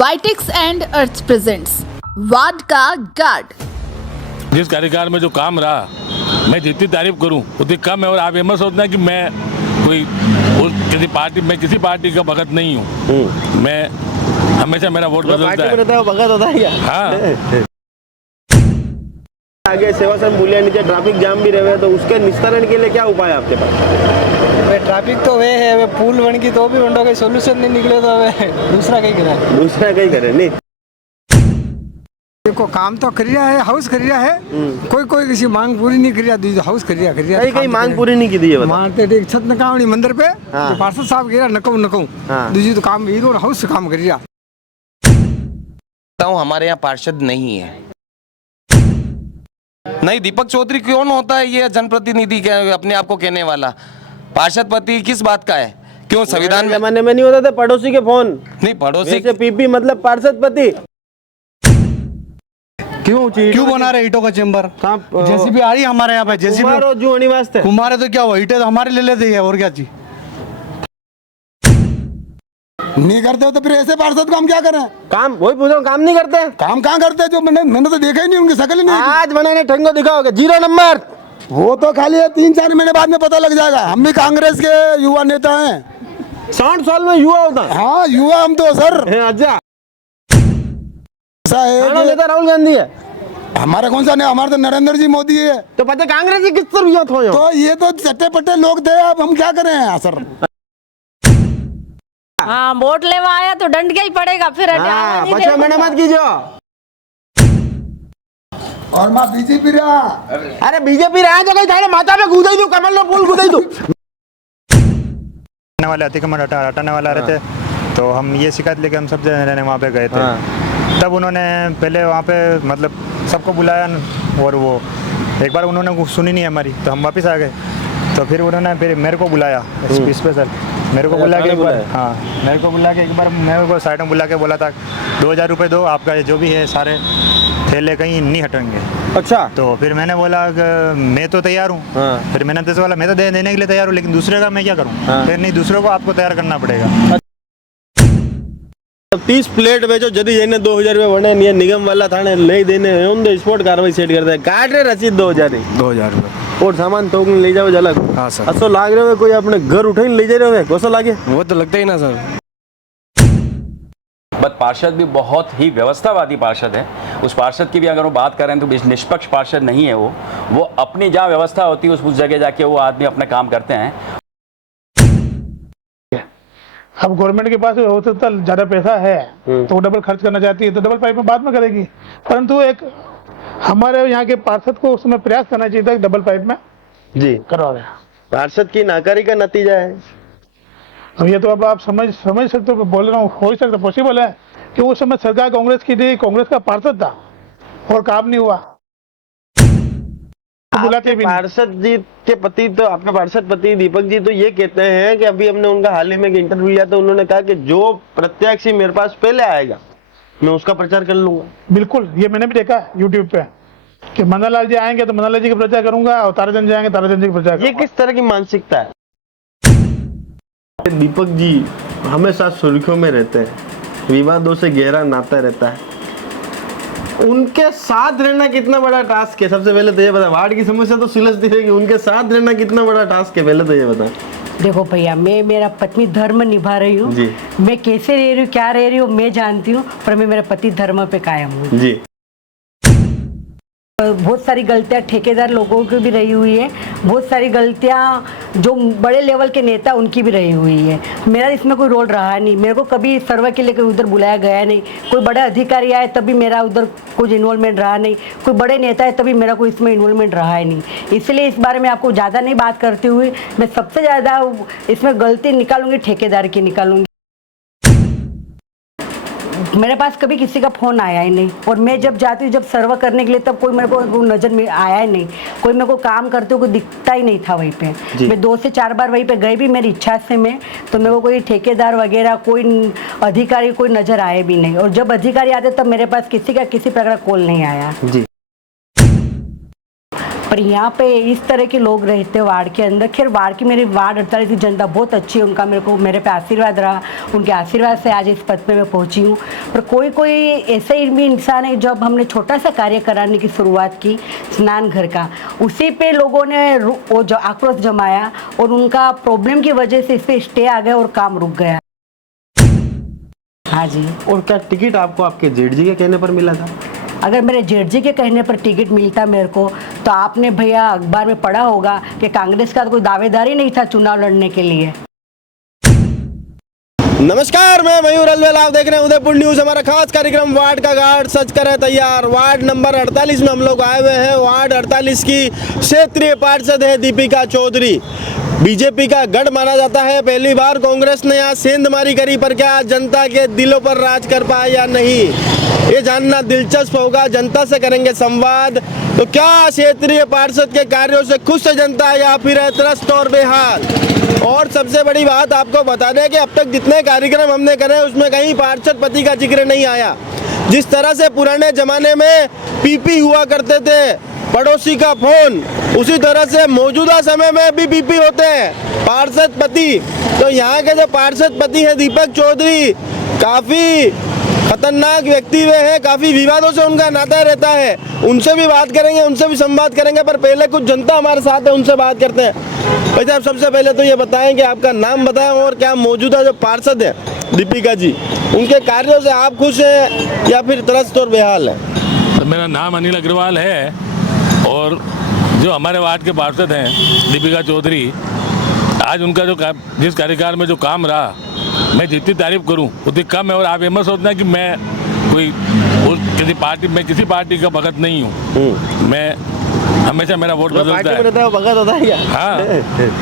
वाइटेक्स and earth presents ward का guard. जिस कार्यकाल में जो काम रहा, मैं जितनी तारीफ करूं उतनी कम है। और आप ये मत सोचना कि मैं कोई किसी पार्टी का भगत नहीं हूं। मैं हमेशा मेरा वोट बदलता है। भगत होता है क्या? हाँ। आगे सेवा संघ मूल्य नीचे ट्रैफिक जाम भी रहे, तो उसके निस्तारण के लिए क्या उपाय आपके पास? ट्रैफिक तो वे है, वे पुल बन की तो भी बंडो का सोल्यूशन नहीं निकले, तो वे दूसरा कहीं करे नहीं। देखो काम तो करिया है, हाउस करिया है, कोई किसी मांग पूरी नहीं करिया, हाउस करिया कहीं मांग पूरी नहीं की दी है। मानते एक छत नकावनी मंदिर पे पार्षद साहब गिरा नकऊ दूसरी तो काम हीरो हाउस काम करिया। हमारे यहाँ पार्षद नहीं है। नहीं, दीपक चौधरी कौन होता है ये जनप्रतिनिधि अपने आप को कहने वाला? पार्षद पति किस बात का है? क्यों संविधान में जमाने में नहीं होता था पड़ोसी के फोन? नहीं, पड़ोसी से पीपी मतलब पार्षद पति। क्यों बना रहे ईटों का चेम्बर? जेसीबी आ रही है हमारे यहाँ पे, जेसीबी कुमार है तो क्या हुआ, ईटे तो हमारे ले लेते हैं और क्या चीज नहीं करते हो तो फिर ऐसे पार्षद काम क्या करें? काम वही पूछ रहा हूँ, काम नहीं करते। काम कहाँ करते हैं? जो मैंने तो देखा ही नहीं, उनकी शक्ल ही नहीं। आज बनाने ठंगो दिखाओगे 0 नंबर। वो तो खाली 3-4 महीने बाद में पता लग जाएगा। हम भी कांग्रेस के युवा नेता हैं। 60 साल में युवा होता है? हाँ युवा हम तो सर। अच्छा, ऐसा है नेता राहुल गांधी है हमारा? कौन सा नहीं, हमारा तो नरेंद्र जी मोदी है। तो पता कांग्रेस की किस तरह तो ये तो चट्टे पट्टे लोग थे, अब हम क्या करें सर? हाँ, वोट लेवा आया तो दंड क्या ही पड़ेगा फिर। पछवा मैंने मत कीजिए। और माँ बीजेपी रहा। अरे बीजेपी रहा तो कहीं थाने माथा पे कूदाई दो, कमल लो फूल कूदाई दो। वाले अतिक्रमण हटाने वाला रहते, तो हम ये शिकायत लेके हम सब जने वहाँ पे गए थे। तब उन्होंने पहले वहाँ पे मतलब सबको बुलाया, और वो एक बार उन्होंने सुनी नहीं हमारी, तो हम वापस आ गए। तो फिर उन्होंने फिर मेरे को बुलाया स्पेशल, मेरे को बुला के एक बार, हाँ मेरे को बुला के एक बार मेरे को साइड में बुला के बोला था 2000 रुपये दो, आपका जो भी है सारे थैले कहीं नहीं हटेंगे। अच्छा, तो फिर मैंने बोला कि मैं तो तैयार हूँ। फिर मैंने तो बोला मैं तो देने के लिए तैयार हूँ, लेकिन दूसरे का मैं क्या करूँ? फिर नहीं, दूसरों को आपको तैयार करना पड़ेगा। 30 प्लेट बेचो जदी जने 2000 रुपये बने नहीं, निगम वाला थाने नहीं देने ऑन द स्पॉट कार्रवाई सेट करता है। काट रे रसीद 2000 रुपये और सामान तो ले जाओ जलक। हाँ सर। असो लाग रहे हो कोई अपने घर उठे ले जा रहे हो, कैसा लागे? वो तो लगता ही ना सर। बट पार्षद भी बहुत ही व्यवस्थावादी पार्षद है। उस पार्षद की भी अगर वो बात करें तो निष्पक्ष पार्षद नहीं है। वो अपनी जहाँ व्यवस्था होती है उस जगह जाके वो आदमी अपना काम करते हैं। अब गवर्नमेंट के पास हो सकता है ज्यादा पैसा है तो वो डबल खर्च करना चाहती है, तो डबल पाइप में बाद में करेगी। परंतु एक हमारे यहाँ के पार्षद को उसमें प्रयास करना चाहिए था, डबल पाइप में जी करवा दें। पार्षद की नाकारी का नतीजा है। अब ये तो अब आप समझ सकते हो, बोल रहा हूँ, हो ही सकता पॉसिबल है कि उस समय सरकार कांग्रेस की थी, कांग्रेस का पार्षद था और काम नहीं हुआ। बुलाते भी पार्षद जी के पति, तो आपके पार्षद पति दीपक जी तो ये कहते हैं कि अभी हमने उनका हाल ही में इंटरव्यू लिया, तो उन्होंने कहा कि जो प्रत्याशी मेरे पास पहले आएगा मैं उसका प्रचार कर लूंगा। बिल्कुल, ये मैंने भी देखा यूट्यूब पे कि मन्नालाल जी आएंगे तो मन्नालाल जी का प्रचार करूंगा, और ताराचंद जी आएंगे ताराचंद जी का प्रचार। ये किस तरह की मानसिकता है? दीपक जी हमेशा सुर्खियों में रहते हैं, विवादों से गहरा नाता रहता है। उनके साथ रहना कितना बड़ा टास्क है? सबसे पहले तो ये बता, वार्ड की समस्या तो सुलझती रहेगी, उनके साथ रहना कितना बड़ा टास्क है पहले तो ये बता। देखो भैया, मैं मेरा पत्नी धर्म निभा रही हूँ। मैं कैसे रह रही हूँ, क्या रह रही हूँ मैं जानती हूँ, पर मैं मेरे पति धर्म पे कायम हूँ जी। बहुत सारी गलतियाँ ठेकेदार लोगों की भी रही हुई है, बहुत सारी गलतियाँ जो बड़े लेवल के नेता उनकी भी रही हुई है। मेरा इसमें कोई रोल रहा नहीं, मेरे को कभी सर्वे के लिए कोई उधर बुलाया गया नहीं। कोई बड़े अधिकारी आए तभी मेरा उधर कुछ इन्वॉल्वमेंट रहा नहीं, कोई बड़े नेता है तभी मेरा कोई इसमें इन्वॉल्वमेंट रहा है नहीं। इसलिए इस बारे में आपको ज़्यादा नहीं बात करते हुए मैं सबसे ज़्यादा इसमें गलती निकालूंगी ठेकेदार की निकालूंगी। मेरे पास कभी किसी का फ़ोन आया ही नहीं, और मैं जब जाती हूँ जब सर्वे करने के लिए तब कोई मेरे को नज़र में आया ही नहीं, कोई मेरे को काम करते हुए दिखता ही नहीं था वहीं पे। मैं 2 से 4 बार वहीं पे गई भी मेरी इच्छा से मैं, तो मेरे को कोई ठेकेदार वगैरह कोई अधिकारी कोई नज़र आए भी नहीं, और जब अधिकारी आते तब मेरे पास किसी का किसी प्रकार का कॉल नहीं आया जी। पर यहाँ पे इस तरह के लोग रहते हैं वार्ड के अंदर। खैर वार्ड की मेरी वार्ड 48 की जनता बहुत अच्छी है, उनका मेरे पे आशीर्वाद रहा, उनके आशीर्वाद से आज इस पद पे मैं पहुँची हूँ। पर कोई ऐसा ही भी इंसान है, जब हमने छोटा सा कार्य कराने की शुरुआत की स्नान घर का, उसी पे लोगों ने वो जो आक्रोश जमाया और उनका प्रॉब्लम की वजह से इस पे स्टे आ गया और काम रुक गया। हाँ जी। और क्या टिकट आपको आपके जेठ जी के कहने पर मिला था? अगर मेरे जेठ जी के कहने पर टिकट मिलता मेरे को, तो आपने भैया अखबार में पढ़ा होगा कि कांग्रेस का तो कोई दावेदार ही नहीं था चुनाव लड़ने के लिए। नमस्कार, मैं मयूर अलवेल, आप देख रहे हैं उदयपुर न्यूज। हमारा खास कार्यक्रम वार्ड का गार्ड सच करे तैयार। वार्ड नंबर 48 में हम लोग आए हुए हैं। वार्ड 48 की क्षेत्रीय पार्षद है दीपिका चौधरी। बीजेपी का गढ़ माना जाता है। पहली बार कांग्रेस ने यहाँ सेंधमारी करी, पर क्या जनता के दिलों पर राज कर पाया या नहीं, ये जानना दिलचस्प होगा। जनता से करेंगे संवाद। तो क्या क्षेत्रीय पार्षद के कार्यों से खुश है जनता या फिर है त्रस्त और बेहाल? और सबसे बड़ी बात आपको बता दें कि अब तक जितने कार्यक्रम हमने करे उसमें कहीं पार्षद पति का जिक्र नहीं आया। जिस तरह से पुराने जमाने में पीपी हुआ करते थे, पड़ोसी का फोन, उसी तरह से मौजूदा समय में भी पीपी होते हैं पार्षद पति। तो यहाँ के जो पार्षद पति है दीपक चौधरी, काफ़ी खतरनाक व्यक्ति वे हैं, काफ़ी विवादों से उनका नाता रहता है। उनसे भी बात करेंगे, उनसे भी संवाद करेंगे, पर पहले कुछ जनता हमारे साथ है, उनसे बात करते हैं। भाई साहब, सबसे पहले तो ये बताएं कि आपका नाम बताएं और क्या मौजूदा जो पार्षद है दीपिका जी, उनके कार्यों से आप खुश हैं या फिर त्रस्त और बेहाल हैं? तो मेरा नाम अनिल अग्रवाल है और जो हमारे वार्ड के पार्षद हैं दीपिका चौधरी, आज उनका जो जिस कार्यकाल में जो काम रहा, मैं जितनी तारीफ करूं उतनी कम है। और आप ये मत सोचना कि मैं कोई किसी पार्टी का भगत नहीं हूं। मैं हमेशा मेरा वोट बदलता है। भगत होता है क्या? हाँ,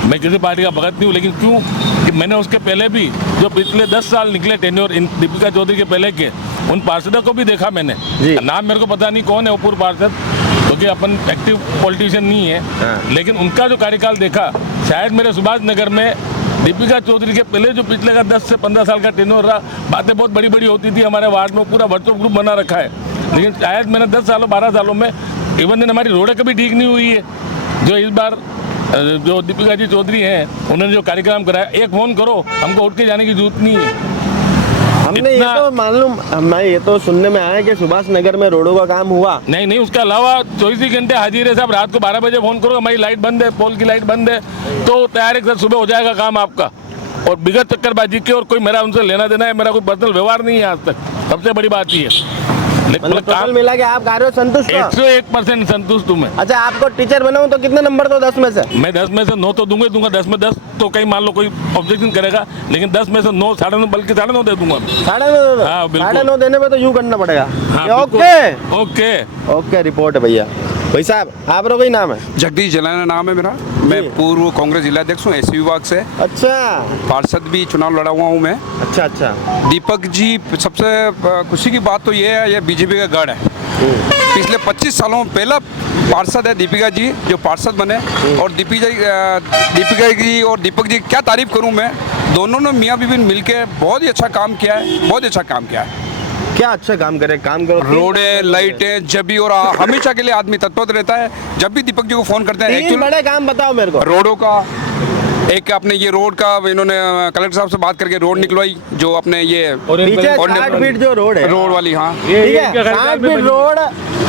मैं किसी पार्टी का भगत नहीं हूँ, लेकिन क्यों कि मैंने उसके पहले भी जो पिछले 10 साल निकले टेन्योर इन दीपिका चौधरी के पहले के, उन पार्षदों को भी देखा मैंने। नाम मेरे को पता नहीं कौन है वो पूर्व पार्षद, क्योंकि अपन एक्टिव पॉलिटिशियन नहीं है, लेकिन उनका जो कार्यकाल देखा, शायद मेरे सुभाष नगर में दीपिका चौधरी के पहले जो पिछले का 10 से 15 साल का टेन्योर रहा, बातें बहुत बड़ी बड़ी होती थी हमारे वार्ड में, पूरा व्हाट्सएप ग्रुप बना रखा है। लेकिन शायद मैंने 10 सालों 12 सालों में इवन दिन हमारी रोडें कभी ठीक नहीं हुई है। जो इस बार जो दीपिका जी चौधरी हैं, उन्होंने जो कार्यक्रम कराया, एक फ़ोन करो, हमको उठ के जाने की जरूरत नहीं है। हमने ये तो मालूम, मैं ये तो सुनने में आया कि सुभाष नगर में रोडों का काम हुआ। नहीं, उसके अलावा 24 घंटे हाजिर है साहब। रात को 12 बजे फ़ोन करो, हमारी लाइट बंद है, पोल की लाइट बंद है, तो तैयार है सर, सुबह हो जाएगा काम आपका। और बिगड़ चक्करबाजी के, और कोई मेरा उनसे लेना देना है, मेरा कोई पर्सनल व्यवहार नहीं है आज तक। सबसे बड़ी बात ही है। मतलब काम मिला के आप कार्यों संतुष्ट हो? 101% संतुष्ट हूँ मैं। अच्छा, आपको टीचर बनाऊं तो कितने नंबर दो 10 में से? मैं 10 में से 9 तो दूंगा। 10 में 10 तो कहीं मान लो कोई ऑब्जेक्शन करेगा, लेकिन 10 में से 9, 9.5, बल्कि 9.5 दे दूंगा। 9.5? हाँ, 9.5 देने में तो यूँ करना पड़ेगा। हाँ, ओके, रिपोर्ट है भैया। भाई साहब, आप लोग ही नाम है? जगदीश जलाना नाम है मेरा। मैं पूर्व कांग्रेस जिलाध्यक्ष हूँ, एससी विभाग से। अच्छा। पार्षद भी चुनाव लड़ा हुआ हूँ मैं। अच्छा। दीपक जी, सबसे खुशी की बात तो ये है, ये बीजेपी का गढ़ है। पिछले 25 सालों में पहला पार्षद है दीपिका जी जो पार्षद बने। और दीपिका जी और दीपक जी क्या तारीफ करूँ मैं, दोनों ने मियाँ बीवी मिलकर बहुत ही अच्छा काम किया है, बहुत अच्छा काम किया है। क्या अच्छा काम करे? काम करो, रोडें, लाइटें, जब भी, और हमेशा के लिए आदमी तत्पर रहता है। जब भी दीपक जी को फोन करते हैं, 3 बड़े काम बताओ मेरे को। रोडों का एक, अपने ये रोड का इन्होंने कलेक्टर साहब से बात करके रोड निकलवाई, जो अपने ये पीछे 60 फीट जो रोड है, रोड वाली। हाँ, ठीक है, 60 फीट रोड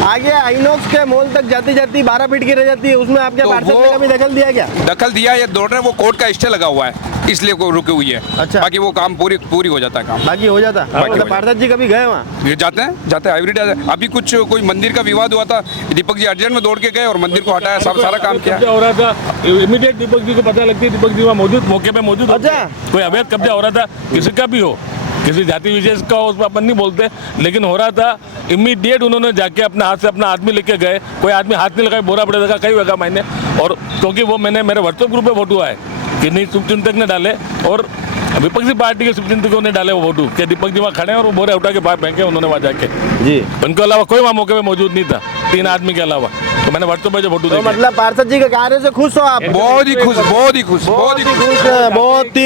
आगे आइनॉक्स के मॉल तक जाती 12 फीट की रह जाती है। उसमें आपके पार्षद ने कभी दखल दिया क्या? दखल दिया, ये दौड़ रहे, वो कोर्ट का स्टे लगा हुआ है, इसलिए को रुकी हुई है। अच्छा। बाकी वो काम पूरी हो जाता है, काम बाकी हो जाता है। मतलब पार्षद जी कभी गए वहाँ? जाते हैं एवरीडे। अभी कुछ कोई मंदिर का विवाद हुआ था, दीपक जी अर्जेंट में दौड़ के गए और मंदिर को हटाया, सब सारा काम किया। हो रहा था, इमीडिएट दीपक जी को पता लगती है, दीपक जी वहाँ मौके पे मौजूद। अच्छा। कोई अवैध कब्जा हो रहा था, किसी का भी हो, किसी जाति विशेष का हो, उस पर अपन नहीं बोलते, लेकिन हो रहा था, इमीडिएट उन्होंने जाके अपने हाथ से अपना आदमी लेके गए। कोई आदमी हाथ नहीं लगाए, बोरा पड़े लगा, कई लगा मैंने। और क्योंकि वो मैंने मेरे व्हाट्सएप ग्रुप पे फोटो आए कि नहीं, शुभचिंतक ने डाले और विपक्षी पार्टी के शुभचिंतकों ने डाले वो फोटो कि दीपक जी वहाँ खड़े हैं और वो बोरे उठा के बाहर फेंके उन्होंने वहाँ जाके जी। उनके अलावा कोई वहाँ मौके पे मौजूद नहीं था, 3 आदमी के अलावा। तो मैंने व्हाट्सएप पे जो फोटो तो मतलब पार्षद जी के कार्य से खुश हो आप? बहुत ही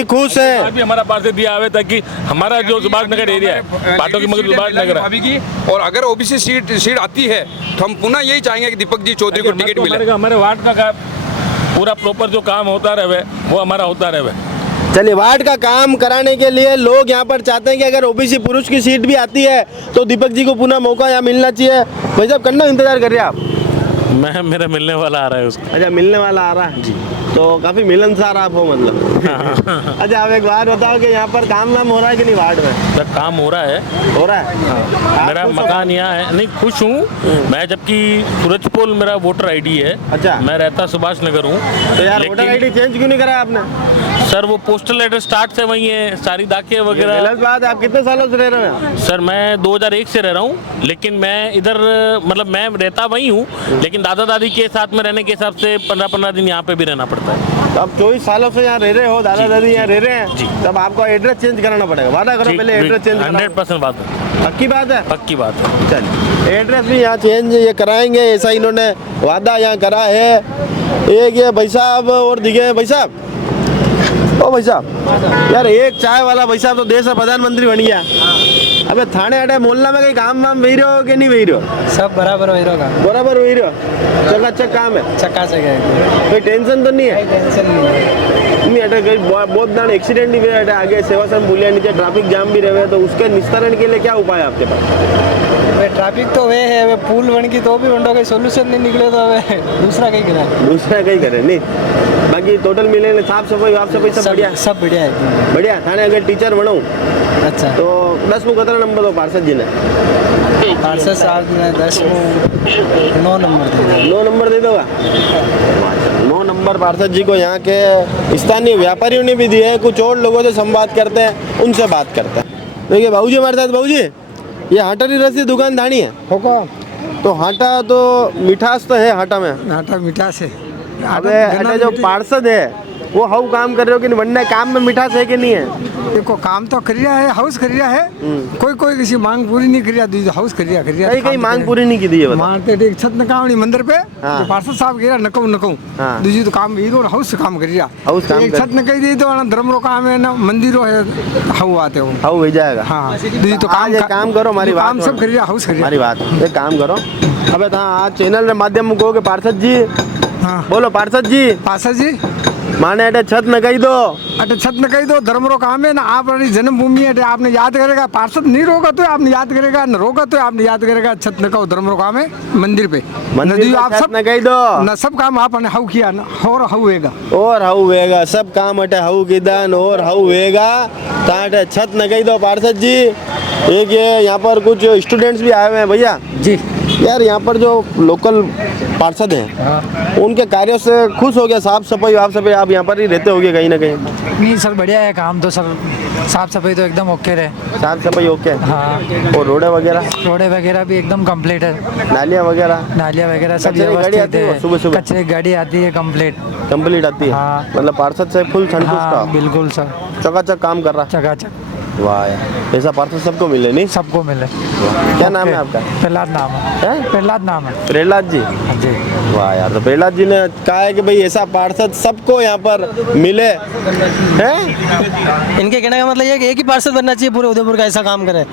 खुश है। अभी हमारा पार्षद दिया आवे ताकि हमारा जो सुभाष नगर एरिया है, पाटो की मगर सुभाष नगर और अगर ओबीसी सीट आती है तो हम पुनः यही चाहेंगे कि दीपक जी चौधरी को टिकट मिले। हमारे वार्ड का पूरा प्रॉपर जो काम होता रहे वो हमारा होता रहे। चलिए, वार्ड का काम कराने के लिए लोग यहाँ पर चाहते हैं कि अगर ओबीसी पुरुष की सीट भी आती है तो दीपक जी को पुनः मौका यहाँ मिलना चाहिए। भाई साहब, करना इंतजार कर रहे हैं आप? मेरा मिलने वाला आ रहा है उसको। अच्छा, मिलने वाला आ रहा है जी, तो काफी मिलनसार आप हो मतलब। अच्छा, आप एक बात बताओ कि यहाँ पर काम वाम हो रहा है कि नहीं वार्ड में? सर, काम हो रहा है। हो रहा है? मेरा मकान यहाँ है, नहीं खुश हूँ मैं, जबकि सूरजपोल मेरा वोटर आईडी है। अच्छा, मैं रहता सुभाष नगर हूँ। तो यार वोटर आईडी चेंज क्यों नहीं करा आपने? सर, वो पोस्टल एड्रेस स्टार्ट से वही है, सारी दाके वगैरह। गलत बात है। आप कितने सालों से रह रहे हो? सर, मैं 2001 से रह रहा हूँ, लेकिन मैं इधर मतलब मैं रहता वही हूँ, लेकिन दादा दादी के साथ में रहने के हिसाब से 15-15 दिन यहाँ पे भी रहना पड़ता है। तो आप 24 सालों से यहाँ रह रहे हो, दादा दादी यहाँ रह रहे हैं, तब आपको एड्रेस चेंज कराना पड़ेगा। वादा करो पहले एड्रेस चेंज। 100% बात है। पक्की बात है? पक्की बात है। चलिए, एड्रेस भी यहाँ चेंज ये कराएंगे, ऐसा इन्होंने वादा यहाँ करा है। एक ये भाई साहब और दिखे भाई साहब, ओ भाई साहब, यार एक चाय वाला भाई साहब तो देश का प्रधानमंत्री बन गया। अबे थाने अटे मोहल्ला में कहीं काम वाम वही रहो कि नहीं वही रहो? सब बराबर वही रहोगा। बराबर वही रहो, चकाचक काम है। चकाचक है, कोई टेंशन तो नहीं है? टेंशन नहीं अटे कहीं बहुत दान एक्सीडेंट भी हुए, आगे सेवाश्रम पुलिया नीचे ट्रैफिक जाम भी रहे, तो उसके निस्तारण के लिए क्या उपाय है आपके पास? ट्रैफिक तो वे है, वे पुल बन की तो भी बंडो का सोल्यूशन नहीं निकले तो वे दूसरा कहीं करे। दूसरा कहीं करे नहीं, बाकी टोटल मिले साफ सफाई सब बढ़िया? सब बढ़िया है, बढ़िया। थाने अगर टीचर बनूँ अच्छा तो 10 में कितना नंबर दो पार्षद जी ने? पार्षद साहब ने 10 में 9 नंबर दे। 9 नंबर दे दोगा? 9 नंबर पार्षद जी को यहाँ के स्थानीय व्यापारियों ने भी दिए हैं। कुछ और लोगों से संवाद करते हैं, उनसे बात करते हैं। देखिए बाबूजी हमारे साथ। बाबूजी, ये हाटरी रसी दुकान धानी है होगा, तो हाटा तो मिठास तो है, हाटा में हाटा मिठास है। अबे जो पार्षद है वो हाउ काम कर रहे हो कि नहीं? वरना काम में मिठास है कि नहीं है? देखो, काम तो कर रहा है, हाउस कर रहा है, कोई किसी मांग पूरी नहीं कर रहा, हाउस कर रहा। कहीं मांग पूरी नहीं की दी है? मानते एक छत नकावनी मंदिर पे जो पार्षद साहब गिरा नकऊ दूसरी तो काम हीरो हाउस से काम कर रहा। हाउस काम एक छत नकई दी तो धर्म रो काम है ना, मंदिरों है, हाउ आते हो, हाउ हो जाएगा। हाँ, दूसरी तो काम करो, हमारी काम सब कर रहा, हाउस कर रहा। हमारी बात एक काम करो, अबे आज चैनल के माध्यम में कहो कि पार्षद जी, हाँ बोलो पार्षद जी। पार्षद जी माने अटे छत न कही दो, अटे छत न कही दो, धर्म रो काम है ना, आप जन्मभूमि है, आपने याद करेगा। पार्षद नहीं रोगा तो आपने याद करेगा, न रोगा तो आपने याद करेगा। छत न कहो, धर्म रो काम है, मंदिर पे आप सब न कही दो ना, सब काम आपने हाउ किया ना, और हाउ होएगा, और हाउ होएगा, सब काम अटे हाउ की दान और हाउ होएगा। ताटे छत न कही दो पार्षद जी। एक ये यहाँ पर कुछ स्टूडेंट्स भी आए हुए हैं भैया जी। यार यहाँ पर जो लोकल पार्षद हैं उनके कार्यों से खुश हो गया? साफ सफाई आप यहाँ पर ही रहते होगे कहीं ना कहीं? नहीं सर, बढ़िया है काम तो सर, साफ सफाई तो एकदम ओके रहे। साफ सफाई ओके? हाँ। और रोडे वगैरह भी एकदम कंप्लीट है। नालियाँ वगैरह सब व्यवस्थित है। सुबह कचरे गाड़ी आती है कंप्लीट आती है। हाँ। मतलब पार्षद से फुल संतुष्ट? हाँ, बिल्कुल सर, चकाचक काम कर रहा। चकाचक। वाह यार, ऐसा पार्षद सबको मिले नहीं? सबको मिले। क्या नाम है आपका? प्रहलाद नाम है। प्रहलाद नाम है। प्रहलाद जी? जी। वाह यार, तो प्रहलाद जी ने कहा है कि भाई ऐसा पार्षद सबको यहाँ पर मिले हैं। इनके कहने का मतलब ये कि एक ही पार्षद बनना चाहिए पूरे उदयपुर का, ऐसा काम करे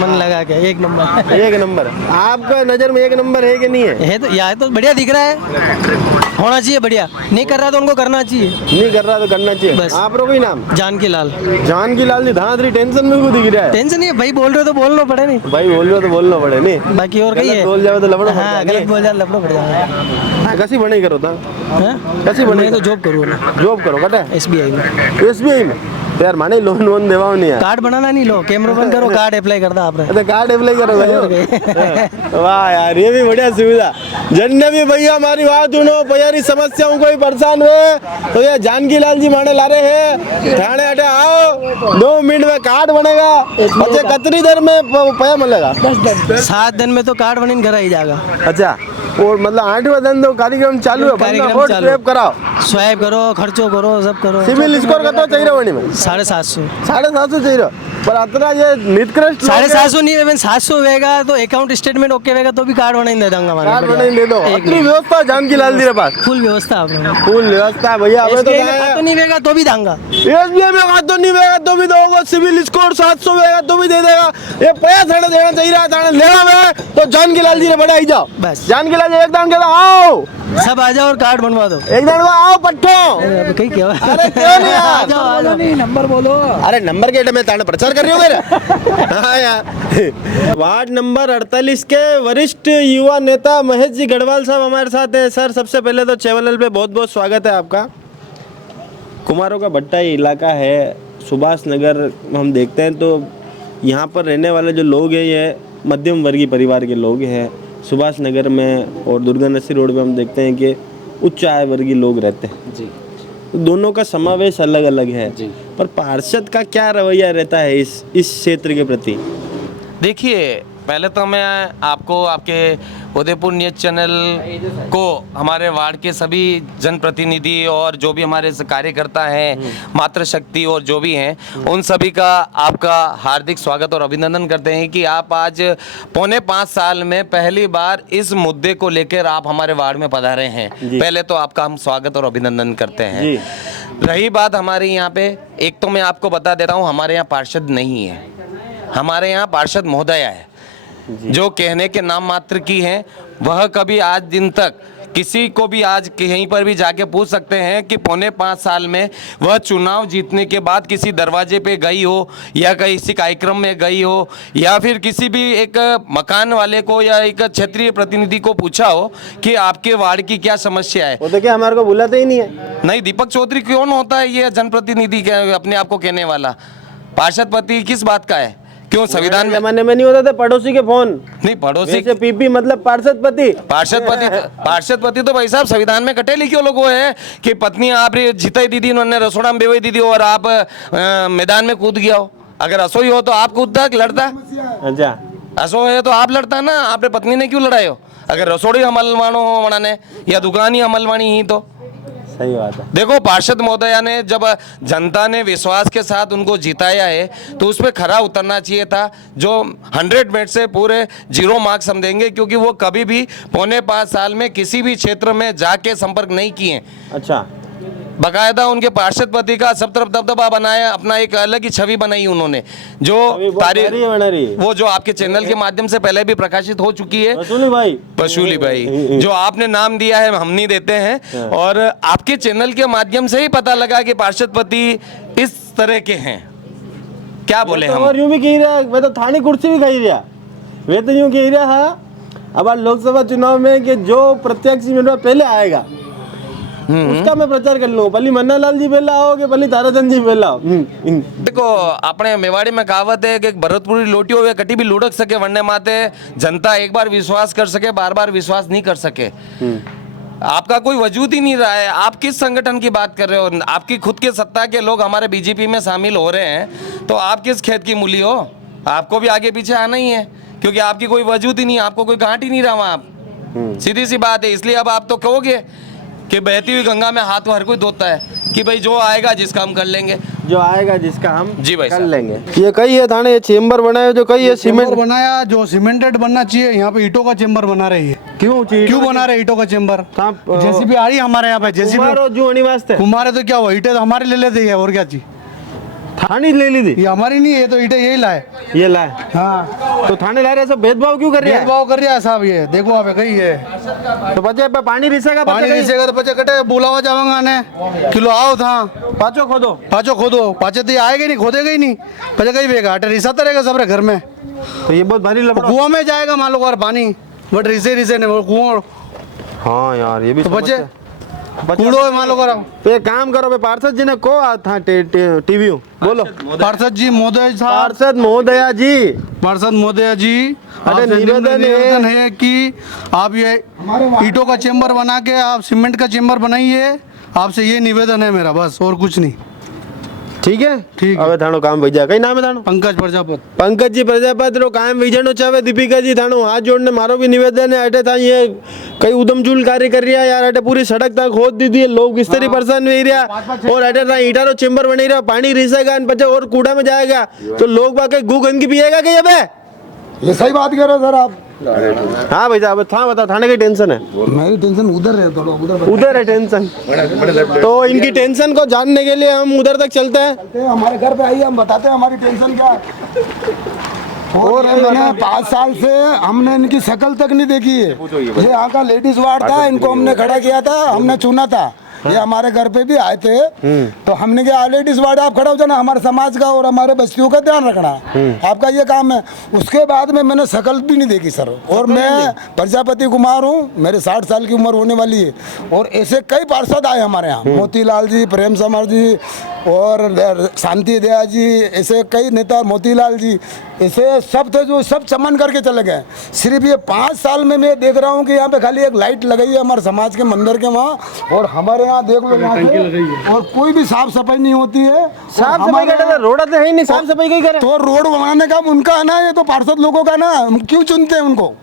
मन लगा के। एक नंबर आपका नजर में एक नंबर है कि नहीं है? तो यार तो बढ़िया दिख रहा है, होना चाहिए बढ़िया। नहीं कर रहा तो उनको करना चाहिए, नहीं कर रहा तो करना चाहिए। बस। आप लोग कोई नाम? जानकी लाल जी। धांधली टेंशन में क्यों दिख रहा है? टेंशन नहीं है भाई, बोल रहे हो तो बोलना पड़े। नहीं भाई बोल रहे हो तो बोलना पड़े नहीं, बाकी और कहीं बोल जाओ तो लफड़ा। हाँ, गलत बोल जाए लफड़ा पड़ जाएगा। कैसी बने करो था? कैसी बने? तो जॉब करो कटा SBI में। तो यार माने लोन देवा नहीं है। कार्ड बनाना नहीं, लो कैमरा बंद करो, कार्ड अप्लाई करता आपने। कार्ड अप्लाई करो भाई। वाह यार, ये भी बढ़िया सुविधा। जन्ने भी भैया हमारी बात सुनो, भैया समस्याओं कोई परेशान हुए तो ये जानकी लाल जी माने ला रहे हैं। थाने अटे आओ, 2 मिनट में कार्ड बनेगा। अच्छा, कितनी देर में पैसा मिलेगा? 7 दिन में तो कार्ड बनी घर ही जाएगा। अच्छा, और मतलब 8वें दिन तो कार्यक्रम चालू है? स्वाइप कराओ, स्वाइप करो, खर्चो करो, सब करो। सिविल स्कोर का तो चाहिए होने में 750 चाहिए, पर अतना ये निष्कृष्ट 750 नहीं है, 700 होगा तो अकाउंट स्टेटमेंट ओके होगा तो भी कार्ड बना दे दूंगा। कार्ड बना दे दो। इतनी व्यवस्था जानकी लाल जी के पास? फुल व्यवस्था, फुल व्यवस्था भैया। हमें तो नहीं होगा तो भी दूंगा। एसबीआई में खाता नहीं वेगा तो भी दोगे, सिविल स्कोर 700 वेगा तो भी दे देगा। ये पैसा देना चाहिए था, लेना मैं तो जान के लाल जी ने बढ़ाई जाओ, बस। जान के लाल जी एक दान कहता आओ, सब आ जाओ और कार्ड बनवा दो। एक दान को आओ पट्टो। कहीं क्या अरे क्यों नहीं यार? आ जाओ नहीं, नंबर बोलो। अरे नंबर के में ताने प्रचार कर रही हो मेरा। हाँ यार। वार्ड नंबर 48 के वरिष्ठ युवा नेता महेश जी गढ़वाल साहब हमारे साथ हैं। सर सबसे पहले तो चैनल पे बहुत बहुत स्वागत है आपका। कुमारों का भट्टा ये इलाका है, सुभाष नगर हम देखते हैं तो यहाँ पर रहने वाले जो लोग हैं ये मध्यम वर्गीय परिवार के लोग हैं। सुभाष नगर में और दुर्गा नसी रोड पे हम देखते हैं कि उच्च आय वर्गीय लोग रहते हैं जी। दोनों का समावेश अलग अलग है जी। पर पार्षद का क्या रवैया रहता है इस क्षेत्र के प्रति? देखिए, पहले तो मैं आपको आपके उदयपुर न्यूज़ चैनल को, हमारे वार्ड के सभी जनप्रतिनिधि और जो भी हमारे कार्यकर्ता हैं, मातृशक्ति और जो भी हैं, उन सभी का आपका हार्दिक स्वागत और अभिनंदन करते हैं कि आप आज 4.25 साल में पहली बार इस मुद्दे को लेकर आप हमारे वार्ड में पधारे हैं। पहले तो आपका हम स्वागत और अभिनंदन करते हैं। रही बात हमारे यहाँ पे, एक तो मैं आपको बता देता हूँ, हमारे यहाँ पार्षद नहीं है, हमारे यहाँ पार्षद महोदया है जो कहने के नाम मात्र की हैं। वह कभी आज दिन तक किसी को भी आज कहीं पर भी जाके पूछ सकते हैं कि 4.25 साल में वह चुनाव जीतने के बाद किसी दरवाजे पे गई हो या किसी कार्यक्रम में गई हो या फिर किसी भी एक मकान वाले को या एक क्षेत्रीय प्रतिनिधि को पूछा हो कि आपके वार्ड की क्या समस्या है। वो तो क्या हमारे को बुलाते ही नहीं है। नहीं, दीपक चौधरी कौन होता है ये जनप्रतिनिधि अपने आप को कहने वाला? पार्षद पति किस बात का है? क्यों संविधान जमाने में नहीं होता था पड़ोसी के फोन? नहीं, पड़ोसी से पीपी मतलब पार्षद पति। पार्षद पति तो भाई साहब संविधान में कटे लिखे लोगो है कि पत्नी आप जिताई दीदी उन्होंने रसोड़ा में बेवई दीदी और आप मैदान में कूद गया हो। अगर असोई हो तो आप कूदता लड़ता? अच्छा, असो है तो आप लड़ता ना, आपने पत्नी ने क्यों लड़ाए हो? अगर रसोड़ी हमलवाणो हो बनाने या दुकान ही हमलवाणी ही तो सही बात है। देखो, पार्षद महोदया ने जब जनता ने विश्वास के साथ उनको जिताया है तो उस पर खरा उतरना चाहिए था। जो 100 में से पूरे 0 मार्क्स हम देंगे, क्योंकि वो कभी भी 4.25 साल में किसी भी क्षेत्र में जाके संपर्क नहीं किए। अच्छा, बकायदा उनके पार्षद पति का सब तरफ दबदबा बनाया, अपना एक अलग ही छवि बनाई उन्होंने, जो तारीफ वो जो आपके चैनल के माध्यम से पहले भी प्रकाशित हो चुकी है। पशुली भाई जो आपने नाम दिया है हम नहीं देते हैं, और आपके चैनल के माध्यम से ही पता लगा कि पार्षद पति इस तरह के हैं। क्या बोले हम? और यूं भी कह रहा, मैं तो थानी कुर्सी भी कह रहा, वे तो यूं कह रहा अब लोकसभा चुनाव में कि जो प्रत्याशी मेरे पहले आएगा उसका मैं प्रचार कर लूँ। भली मन्ना लाल जी पहला आओगे, भली ताराचंद जी पहला आओ। देखो, अपने मेवाड़ी में कहावत है कि भरतपुरी लोटी हो कटी भी लुढ़क सके वरने माते जनता एक बार विश्वास कर सके, बार बार विश्वास नहीं कर सके। आपका कोई वजूद ही नहीं रहा है। आप किस संगठन की बात कर रहे हो? आपकी खुद के सत्ता के लोग हमारे बीजेपी में शामिल हो रहे हैं तो आप किस खेत की मूली हो? आपको भी आगे पीछे आना ही है, क्योंकि आपकी कोई वजूद ही नहीं, आपको कोई गांठ ही नहीं रहा वहाँ। आप सीधी सी बात है। इसलिए अब आप तो कहोगे कि बहती हुई गंगा में हाथ हर कोई धोता है कि भाई जो आएगा जिसका हम कर लेंगे, जो आएगा जिसका हम जी भाई कर लेंगे। ये कई है थाने, ये चेम्बर बनाया जो कई है सीमेंट बनाया, जो सीमेंटेड बनना चाहिए। यहाँ पे ईंटों का चेम्बर बना रही है। क्यों बना रहे ईंटों का चेम्बर? जेसीबी आ रही है हमारे यहाँ पे। जेसीबी कुमारे तो क्या हुआ, ईंटें तो हमारे ले लेते हैं और क्या चीज थाने ले ली थी? ये हमारी नहीं है, तो ईंटें यही लाए। ये लाए? हाँ। तो थाने ला रहे सब भेदभाव क्यों कर रहे हैं? भेदभाव कर रहा है साहब। ये देखो आप कही है तो बच्चे पानी रिसेगा, पानी रिसेगा तो बच्चे कटे बुलावा जाऊंगा ने किलो आओ था पाचो खोदो पाचे तो आएगा नहीं, खोदेगा ही नहीं। बच्चे कहीं बेगा आटे रिसाता रहेगा सब घर में। तो ये बहुत भारी लपड़ा। कुआं में जाएगा मान लो पानी, बट रिसे ने कुआं। हाँ यार, ये भी तो बच्चे कूड़ो है मान लो करो। तो ये काम करो, पार्षद जी ने को था टीवी बोलो। पार्षद जी महोदय साहब, पार्षद महोदया जी निवेदन है कि आप ये ईंटों का चेम्बर बना के आप सीमेंट का चेम्बर बनाइए। आपसे ये निवेदन है मेरा, बस और कुछ नहीं। ठीक है, ठीक। अब थानो काम भैया कई नाम है थानो? पंकज जी प्रजापति रो काम विजनो चाहे। दीपिका जी थानो हाथ जोड़ने मारो भी निवेदन है। अटे था ये कई उदमचूल कार्य कर रहा है यार। अटे पूरी सड़क तक खोद दी थी, लोग इस तरह परेशान नहीं रहा। और अटे था ईटा रो चेम्बर बने रहा, पानी रिसेगा बच्चे और कूड़ा में जाएगा तो लोग बाकी गू गंदगी पिएगा कि? अब ये सही बात कह रहे हो सर आप। हाँ भाई साहब, था बताओ, थाने की टेंशन है? मेरी टेंशन उधर है, थोड़ा उधर है टेंशन। तो इनकी टेंशन को जानने के लिए हम उधर तक चलते हैं। हमारे घर पे आइए, हम बताते हैं हमारी टेंशन क्या है। और मैंने 5 साल से हमने इनकी शक्ल तक नहीं देखी है। ये यहाँ का लेडीज वार्ड था, इनको हमने खड़ा किया था, हमने चुना था। ये हमारे घर पे भी आए थे, तो हमने कहा लेडीज वार्ड आप खड़ा हो जाना, हमारे समाज का और हमारे बस्तियों का ध्यान रखना, आपका ये काम है। उसके बाद में मैंने शक्ल भी नहीं देखी सर। और मैं प्रजापति कुमार हूँ, मेरे 60 साल की उम्र होने वाली है। और ऐसे कई पार्षद आए हमारे यहाँ, मोतीलाल जी, प्रेम समर जी और शांति दया जी, ऐसे कई नेता, मोतीलाल जी, ऐसे सब थे जो सब चमन करके चले गए। सिर्फ ये 5 साल में मैं देख रहा हूँ कि यहाँ पे खाली एक लाइट लगाई है हमारे समाज के मंदिर के वहाँ, और हमारे यहाँ देख लो और कोई भी साफ सफाई नहीं होती है। साफ सफाई का रोड तो है ही नहीं, साफ सफाई कहीं करें? तो रोड बनाने का उनका है ना, ये तो पार्षद लोगों का ना, हम क्यों चुनते हैं उनको?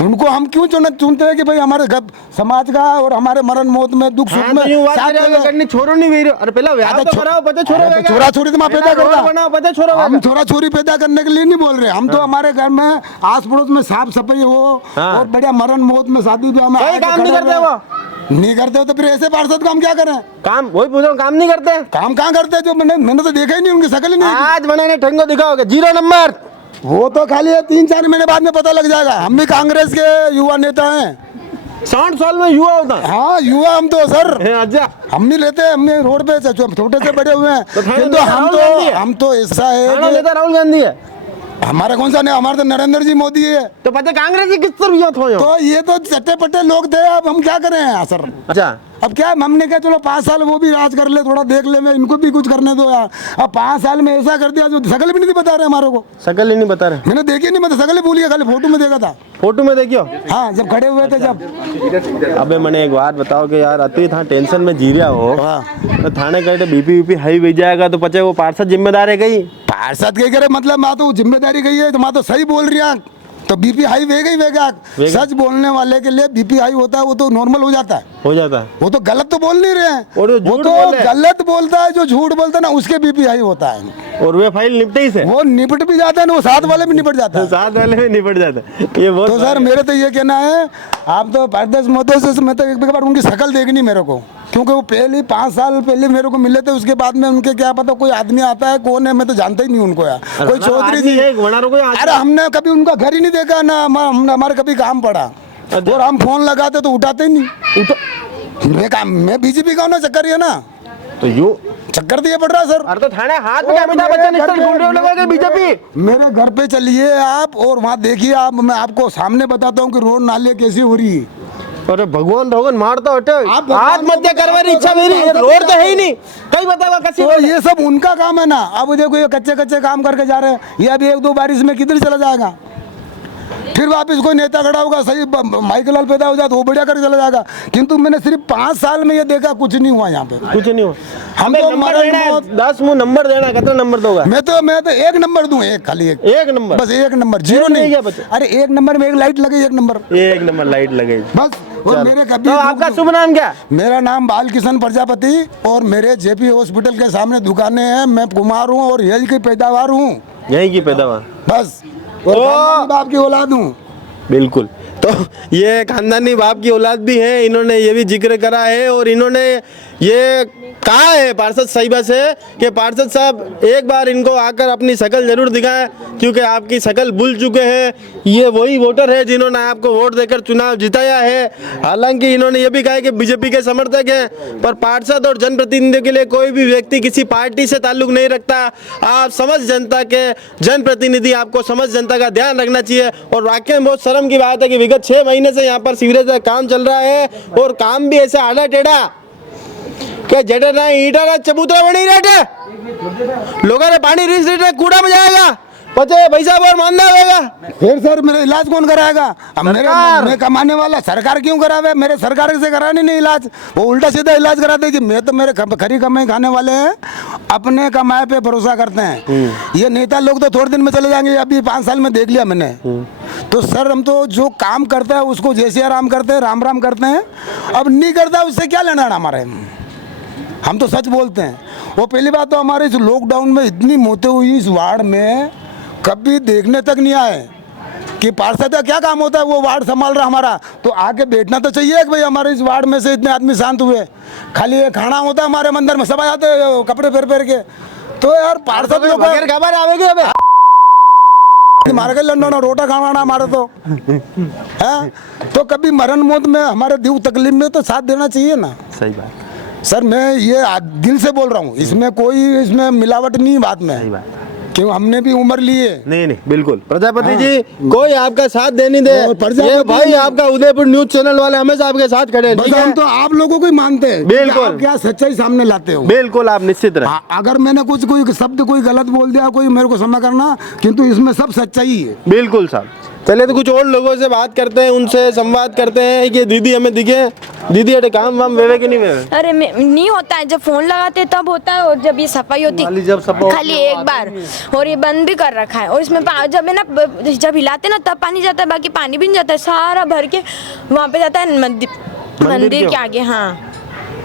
उनको हम क्यों चुनते हैं कि भाई हमारे घर समाज का और हमारे मरण मौत में दुख सुख में छोरो नहीं भी अरे पहला छोरा छोरी तो पैदा करता, हम छोरा छोरी पैदा करने के लिए नहीं बोल रहे। हम तो हमारे घर में आस पड़ोस में साफ सफाई हो और बढ़िया मरण मौत में शादी ब्याह में काम नहीं करते वो, नहीं करते हो तो फिर ऐसे पार्षद काम क्या करें? काम वही पूछ रहा हूँ, काम नहीं करते? काम कहाँ करते हैं? जो मैंने तो देखा ही नहीं, उनकी शक्ल ही नहीं। आज बनाने ठंगो दिखाओगे 0 नंबर, वो तो खाली 3-4 महीने बाद में पता लग जाएगा। हम भी कांग्रेस के युवा नेता हैं। 60 साल में युवा होता है? हाँ युवा हम तो सर। अच्छा, हम नहीं लेते, हम रोड पे छोटे से बड़े हुए हैं। किंतु हम तो ऐसा है, नेता राहुल गांधी है हमारा। कौन सा नहीं, हमारा तो नरेंद्र जी मोदी है। तो पता कांग्रेस किस तरफ तो ये तो चट्टे पट्टे लोग थे, अब हम क्या करें सर? अच्छा, अब क्या हमने कहा चलो 5 साल वो भी राज कर ले, थोड़ा देख ले, मैं इनको भी कुछ करने दो यार। अब 5 साल में ऐसा कर दिया जो शक्ल भी नहीं बता रहे हमारे को। शक्ल ही नहीं बता रहे? मैंने देखी नहीं, मैं तो शक्ल ही भूल गया, खाली फोटो में देखा था। फोटो में देखियो? हाँ, जब खड़े हुए थे जब। अबे मैंने एक बात बताओ कि यार अति था टेंशन में जी रहा हो, तो थाने कहे बीपी हाई भी जाएगा तो पचे वो पार्षद जिम्मेदार है गई? पार्षद के करे मतलब माँ तो जिम्मेदारी गई है, तो माँ तो सही बोल रही है। तो बीपी हाई वेगा सच बोलने वाले के लिए बीपी हाई होता है, वो तो नॉर्मल हो जाता है। वो तो गलत तो बोल नहीं रहे हैं, वो तो गलत बोलता है। जो झूठ बोलता है ना उसके बीपी हाई होता है। और वे फाइल निपटे ही से वो निपट भी जाता है ना, वो साथ वाले भी निपट जाता है। साथ वाले भी निपट जाता है ये बहुत। तो सर मेरे तो ये कहना है, आप तो पारदर्श मोदी से मैं तो एक बार उनकी शक्ल देखनी मेरे को, क्योंकि वो पहले 5 साल पहले मेरे को मिले थे। उसके बाद में उनके क्या पता कोई आदमी आता है कौन है, मैं तो जानता ही नहीं उनको यार। कोई चौधरी जी, अरे हमने कभी उनका घर ही नहीं देखा ना, हमारे कभी काम पड़ा। और हम फोन लगाते तो उठाते ही नहीं। मैं बीजेपी का हूँ ना, चक्कर है ना, तो यू चक्कर दिए पड़ रहा सर। अरे तो थाने हाथ में अमिताभ बच्चन बीजेपी। मेरे घर पे चलिए आप और वहाँ देखिए आप, मैं आपको सामने बताता हूँ कि रोड नाले कैसी हो रही है। अरे भगवान मारता हटे, आत्महत्या करवाने इच्छा मेरी, रोड तो है ही नहीं, कहीं बताओ कैसे? तो ये सब उनका काम है ना। अब देखो ये कच्चे काम करके जा रहे हैं, ये अभी 1-2 बारिश में किधर चला जाएगा? फिर वापस कोई नेता खड़ा होगा, सही माइकल पैदा हो जाए तो वो बढ़िया करके चला जाएगा। किंतु मैंने सिर्फ 5 साल में ये देखा, कुछ नहीं हुआ यहाँ पे, कुछ नहीं हुआ। हमें तो 10 मुँह नंबर देना, कितना नंबर दोगा? मैं तो 1 नंबर दूं, खाली एक नंबर, बस 1 नंबर, 0 नहीं। अरे 1 नंबर में 1 लाइट लगी, 1 नंबर, 1 नंबर लाइट लगे बस। और मेरे कभी तो आपका शुभ नाम क्या? मेरा नाम बालकिशन प्रजापति, और मेरे जेपी हॉस्पिटल के सामने दुकानें हैं। मैं कुमार हूँ और यही की पैदावार हूँ, यही की पैदावार बस। और बाप की औलाद हूँ। बिल्कुल, तो ये खानदानी बाप की औलाद भी है, इन्होंने ये भी जिक्र करा है। और इन्होंने ये कहा है पार्षद साहिबा से कि पार्षद साहब एक बार इनको आकर अपनी शक्ल जरूर दिखाएं, क्योंकि आपकी शक्ल भूल चुके हैं। ये वही वोटर है जिन्होंने आपको वोट देकर चुनाव जिताया है। हालांकि इन्होंने ये भी कहा है कि बीजेपी के समर्थक हैं, पर पार्षद और जनप्रतिनिधियों के लिए कोई भी व्यक्ति किसी पार्टी से ताल्लुक नहीं रखता। आप समझ जनता के जनप्रतिनिधि, आपको समझ जनता का ध्यान रखना चाहिए। और वाकई में बहुत शर्म की बात है कि विगत 6 महीने से यहाँ पर सीवरेज का काम चल रहा है, और काम भी ऐसे आड़ा टेढ़ा क्या जड़ा ना ईटा ना चबूतरा बनी रहते, लोगों ने पानी रिस रहे, कूड़ा में जाएगा, पचे पैसा और मानना होगा। फिर सर मेरा इलाज कौन कराएगा? अब मैं कमाने वाला, सरकार क्यों करावे? मेरे सरकार से कराने नहीं इलाज, वो उल्टा सीधा इलाज कराते कि मैं तो मेरे खरी कमाई खाने वाले हैं, अपने कमाए पे भरोसा करते हैं। ये नेता लोग तो थोड़े दिन में चले जाएंगे, अभी 5 साल में देख लिया मैंने। तो सर हम तो जो काम करते हैं उसको जैसे आराम करते हैं, राम राम करते हैं। अब नहीं करता उससे क्या लेना है हमारे, हम तो सच बोलते हैं। वो पहली बात तो हमारे इस लॉकडाउन में इतनी मौतें हुई इस वार्ड में, कभी देखने तक नहीं आए। कि पार्षद का क्या काम होता है, वो वार्ड संभाल रहा हमारा, तो आके बैठना तो चाहिए कि भाई हमारे इस वार्ड में से इतने आदमी शांत हुए। खाली ये खाना होता है हमारे मंदिर में, सब आ जाते हैं कपड़े फेर के। तो यार पार्षद लोग खबर आवेगी अबे मारे के लंडो ना रोटा खाना हमारे तो है। तो कभी मरण मौत में हमारे दुख तकलीफ में तो साथ देना चाहिए ना। सही बात सर, मैं ये दिल से बोल रहा हूँ, इसमें कोई इसमें मिलावट नहीं बात में। सही बात, क्यों हमने भी उम्र ली है। नहीं नहीं बिल्कुल। प्रजापति जी कोई आपका साथ दे नहीं और दे, प्रजापति ये भाई जी- आपका उदयपुर न्यूज चैनल वाले हमेशा आपके साथ खड़े हैं, बस ठीक हम है? तो आप लोगों को ही मानते हैं। बिल्कुल। आप क्या सच्चाई सामने लाते हो। बिल्कुल आप निश्चित रहे। अगर मैंने कुछ कोई शब्द कोई गलत बोल दिया, कोई मेरे को क्षमा करना, किंतु इसमें सब सच्चाई है। बिल्कुल साहब। चलिए तो कुछ और लोगों से बात करते हैं, उनसे संवाद करते हैं कि दीदी हमें दिखे, दीदी अरे काम वाम वेवे कि नहीं वेवे? अरे नहीं होता है, जब फोन लगाते तब होता है, और जब ये सफाई होती खाली जब सफाई खाली एक बार, और ये बंद भी कर रखा है। और इसमें जब है ना, जब हिलाते ना तब पानी जाता है, बाकी पानी भी नहीं जाता है, सारा भर के वहाँ पे जाता है मंदिर के आगे। हाँ,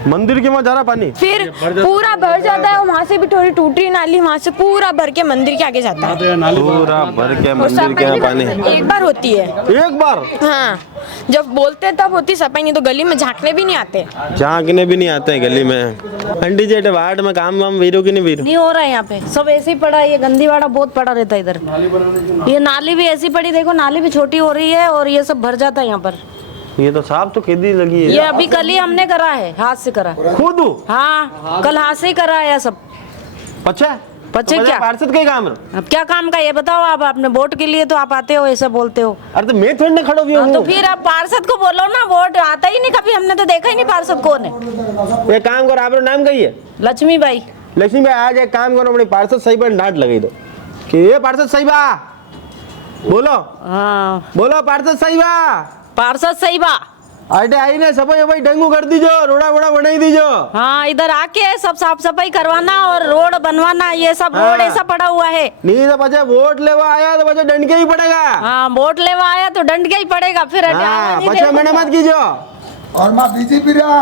मंदिर के वहाँ जा रहा पानी, फिर पूरा भर जाता है, वहाँ से भी थोड़ी टूट रही नाली, वहाँ से पूरा भर के मंदिर के आगे जाता है। पूरा भर के और मंदिर के यहाँ पानी एक बार होती है, एक बार। हाँ, जब बोलते हैं तब होती सफाई, नहीं तो गली में झांकने भी नहीं आते। झांकने भी नहीं आते हैं गली में। आंटी जी वार्ड में काम वाम वीरो की नहीं वीरो? नहीं हो रहा है यहाँ पे, सब ऐसे ही पड़ा है। ये गंदी वाड़ा बहुत पड़ा रहता है इधर। ये नाली भी ऐसी पड़ी, देखो नाली भी छोटी हो रही है और ये सब भर जाता है यहाँ पर। ये तो साफ तो खेती लगी है। ये अभी कल ही हमने करा है, हाथ से करा। खुद? हाँ, कल हाथ से ही करा है सब। अच्छा बच्चे क्या पार्षद का ही काम है? अब क्या काम का ये बताओ आप। आपने वोट के लिए तो आप आते हो, ऐसा बोलते हो। अरे तो मैं थोड़ी ना खड़ा भी हूँ। तो फिर आप पार्षद को बोलो ना, वोट आता ही नहीं कभी, हमने तो देखा ही नहीं पार्षद कौन है। ये काम करो, आपका नाम कही है? लक्ष्मी बाई। लक्ष्मी भाई आज एक काम करो, अपने पार्षद सही पर डांट लगाई दो कि ये पार्षद सही बा, बोलो। हाँ, बोलो पार्षद सही बा, पार्षद सही बा। अरे आई ने सफाई वफाई डेंगू कर दीजो, रोड़ा वोड़ा बनाई दीजो। हाँ, इधर आके सब साफ सफाई करवाना और रोड बनवाना, ये सब रोड ऐसा पड़ा हुआ है। नहीं तो बच्चे वोट लेवा आया तो बच्चे दंड के ही पड़ेगा। हाँ, वोट लेवा आया तो दंड के ही पड़ेगा फिर। बच्चे मैंने मत कीजिए। और माँ बीजेपी रहा।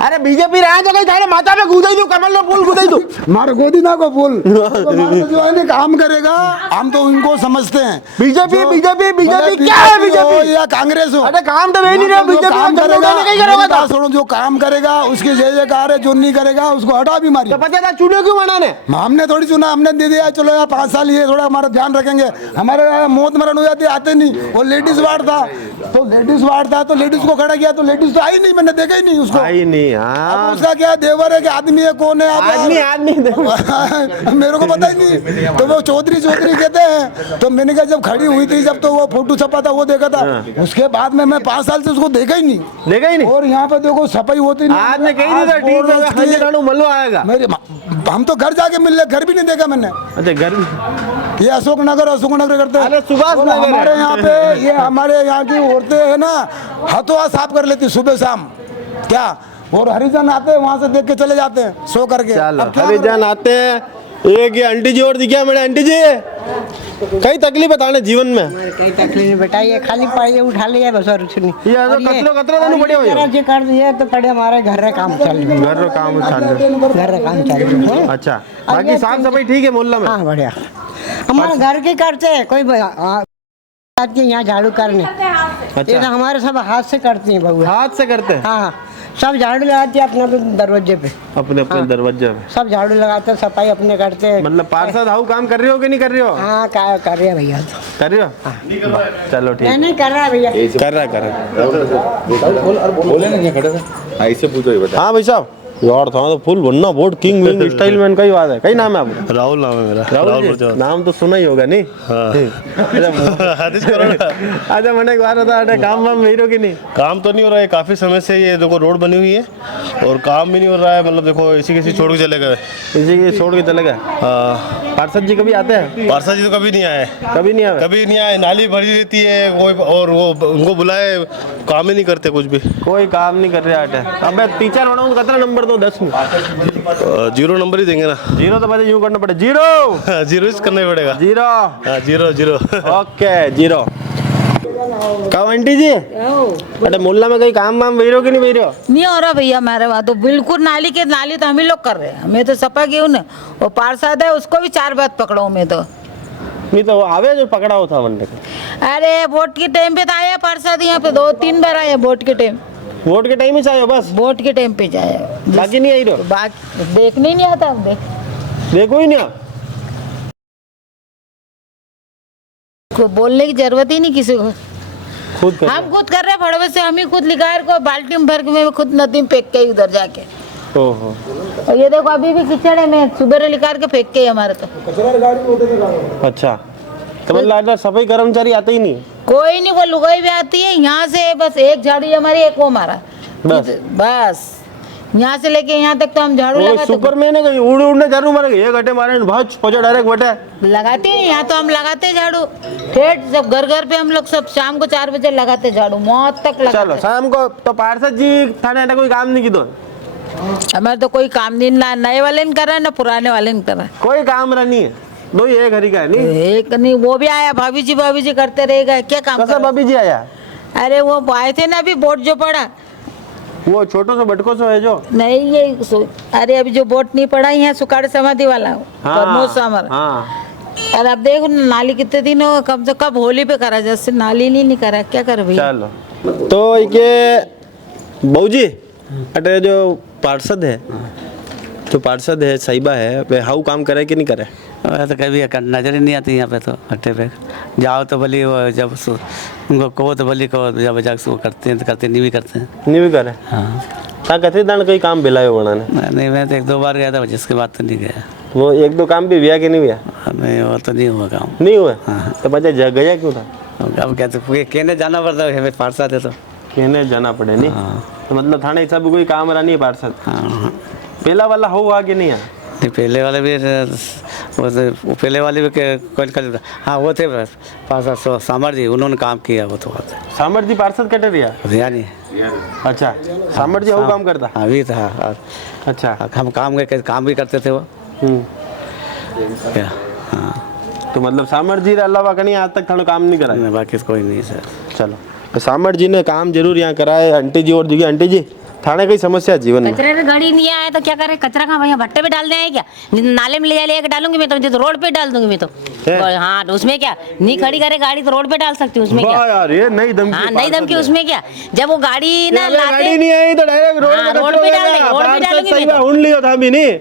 अरे बीजेपी रहा तो कहीं थारे माथा पे कूदाई दो, कमल में फूल कूदाई दो। मारे गोदी ना को फूल तो जो है ना काम करेगा, हम तो उनको समझते हैं। बीजेपी बीजेपी बीजेपी क्या है? बीजेपी या कांग्रेस हो, अरे काम तो वे नहीं रहा। बीजेपी काम करेगा नहीं करेगा, सुनो, जो काम करेगा उसकी जय जयकार है, जो नहीं करेगा उसको हटा भी मारिए। तो पता था चुने क्यों बनाने? हमने थोड़ी चुना, हमने दे दिया चलो यार 5 साल ये थोड़ा हमारा ध्यान रखेंगे। हमारे यहाँ मौत मरण हो जाती, आते नहीं। वो लेडीज वार्ड था, तो लेडीज वार्ड था तो लेडीज को खड़ा किया, तो लेडीज तो आई नहीं, मैंने देखा ही नहीं उसको। आई नहीं। हाँ, उसका क्या देवर है कि आदमी है, कौन है आप? आदमी मेरे को पता ही नहीं। तो वो चौधरी कहते हैं। तो मैंने कहा जब खड़ी हुई थी, जब तो वो फोटो छपा था वो देखा था। उसके बाद में मैं 5 साल से उसको देखा ही नहीं। देखा ही नहीं। और यहाँ पे देखो सफाई होती नहीं। आज ने कही थी ठीक है मल्लो आएगा। मेरे हम तो घर जाके मिल ले, घर भी नहीं देखा मैंने। अच्छा घर ये अशोक नगर करते हैं। अरे सुभाष और नगर हमारे यहाँ पे ये हमारे यहाँ की औरतें है ना, हाथों हाथ साफ कर लेती सुबह शाम क्या। और हरिजन आते हैं वहाँ से देख के चले जाते हैं सो करके। हरिजन आते हैं। एक ये आंटी जी और दिखा मेरे आंटी जी, कई तकलीफ बताने जीवन में। कई तकलीफ बताइए, खाली पाई उठा लिया बस और कुछ नहीं। ये कतरो कतरो दानु पड़े हो ये कर दिए तो पड़े हमारे घर रे काम चल रही घर रो काम चल रही है। अच्छा बाकी साफ सफाई ठीक है मोहल्ला में? हाँ बढ़िया, हमारे घर के करते हैं, कोई आती है यहाँ झाड़ू करने। ये तो हमारे सब हाथ से करती हैं बहू। हाथ से करते हैं? हाँ, सब झाड़ू लगाती है अपने दरवाजे पे, अपने दरवाजे पे सब झाड़ू लगाते हैं, सफाई अपने करते हैं। मतलब पार्षद हाउ काम कर रहे हो कि नहीं कर रहे हो? हाँ कर रहे हैं भैया। कर रहे हो? चलो ठीक नहीं कर रहा है भैया, कर रहा बोले ना खड़े थे ऐसे पूछो। हाँ भाई साहब यार था तो फुल बनना वोट किंग विंग स्टाइल में कई बात है। कई नाम है आपका? राहुल नाम है मेरा। राहुल नाम तो सुना ही होगा नहीं? अच्छा मैंने एक बार बता, काम वाम हीरो की नहीं? काम तो नहीं हो रहा है काफी समय से। ये देखो रोड बनी हुई है और काम भी नहीं हो रहा है। मतलब देखो इसी किसी छोड़ के चले गए, इसी के छोड़ के चले गए। पार्षद जी कभी आते हैं? पार्षद जी तो कभी नहीं आए, कभी नहीं आए, कभी नहीं आए। नाली भरी रहती है कोई, और वो उनको बुलाए काम ही नहीं करते, कुछ भी कोई काम नहीं कर रहे आटे। अब मैं टीचर होना हूँ, कितना नंबर दो 10 में? 0 नंबर ही देंगे ना। 0 तो पहले यूं करना पड़ेगा, 0 0 करना ही पड़ेगा। 0 0 ओके 0। कहो आंटी जी अरे मोहल्ला में कहीं काम वाम वही की नहीं वही रहो? नहीं हो रहा भैया हमारे वहाँ तो बिल्कुल। नाली तो हम ही लोग कर रहे हैं, हमें तो सपा क्यों ना। वो पार्षद है उसको भी 4 बात पकड़ो मैं तो। नहीं तो आवे जो पकड़ा हुआ था वनडे का। अरे वोट के टाइम पे तो आया पार्षद यहाँ पे 2-3 बार आया वोट के टाइम। वोट के टाइम ही चाहिए बस, वोट के टाइम पे जाया, बाकी नहीं आई रहो। बाकी देखने ही नहीं आता। अब देखो ही नहीं आप, को बोलने की जरूरत ही नहीं किसी को। खुद कर हम खुद कर रहे फड़वे से, हम ही खुद लिखायर को बाल्टी में भर के मैं खुद नदी में फेंक के उधर जाके। ओहो, और ये देखो अभी भी कीचड़ है, मैं सुबह लिखार के फेंक के हमारे तो। अच्छा, तो मतलब सफाई कर्मचारी आते ही नहीं? कोई नहीं, वो लुगाई भी आती है यहाँ से, बस एक झाड़ू हमारी, एक वो हमारा, बस यहाँ से लेके यहाँ तक तो हम झाड़ू लगाते। सुपरमैन है, उड़ उड़ने झाड़ू मारेंगे, ये घटे मारे भाज पहुंचा डायरेक्ट बटे लगाते नहीं यहाँ तो हम लगाते झाड़ू ठेठ, जब घर घर पे हम लोग सब शाम को 4 बजे लगाते झाड़ू, मौत तक लगाते। चलो शाम को तो पार्षद जी थाने कोई काम नहीं की तो हमारे तो कोई काम नहीं, ना नए वाले ने करा ना पुराने वाले ने करा, कोई काम रहा नहीं है, दो ही एक हरी का नहीं, एक नहीं। वो भी आया भाभी जी करते रहेगा, क्या काम कैसा भाभी जी आया? अरे वो आए थे ना अभी बोट जो पड़ा, वो छोटो सो बटको सो है जो नहीं ये अरे अभी जो बोट नहीं पड़ा है सुकाड़ समाधि वाला हाँ। और अब देखो नाली कितने दिन हो, कब से कब होली पे करा, जैसे नाली नहीं करा, क्या कर भैया। चलो तो ये बहू जी अटे जो पार्षद है, जो पार्षद है साहिबा है, वे हाउ काम करे कि नहीं करे? तो कभी नजर ही नहीं आती यहाँ पे, तो हट्टे पे जाओ तो भली वो जब उनको कहो तो भली कहो, जब जाके करते हैं तो करते नहीं भी करते हैं, नहीं भी करे। हाँ ता कथे दान कोई काम बिलायो बनाने? नहीं, मैं तो 1-2 बार गया था, जिसके बाद तो नहीं गया। वो 1-2 काम भी हुआ कि नहीं हुआ? नहीं वो तो नहीं हुआ काम, नहीं हुआ। तो बच्चा गया क्यों था? अब कहते कहने जाना पड़ता है, पार्षद है तो कहने जाना पड़े नहीं। तो मतलब थाने सब कोई काम रहा नहीं पार्षद? पहला वाला हुआ कि नहीं? पहले वाले भी वो पहले वाले भी कौन, हाँ वो थे पार्षद सामर जी, उन्होंने काम किया। वो तो सामर जी पार्षद कटे रिया नहीं? अच्छा, सामर जी वो काम करता? हाँ भी था। अच्छा, हम काम भी करते थे वो। क्या? हाँ, तो मतलब सामर जी अलावा कहीं आज तक थाने काम नहीं करा? बाकी कोई नहीं सर। चलो, तो सामर जी ने काम जरूर यहाँ करा है। आंटी जी और देखिए आंटी जी, थाने की समस्या जीवन में कचरे की गाड़ी नहीं आया तो क्या करे, कचरा कहाँ भैया भट्टे पे डालने आए क्या? नाले में ले जाके डालूंगी मैं तो रोड पे डाल दूंगी मैं तो। हाँ तो उसमें क्या, नहीं खड़ी करे गाड़ी तो रोड पे डाल सकती हूँ, उसमें क्या यार, ये नई धमकी। हाँ नई धमकी, उसमें क्या, जब वो गाड़ी ना गाड़ी नहीं आई तो डायरेक्ट रोड पे डालूंगी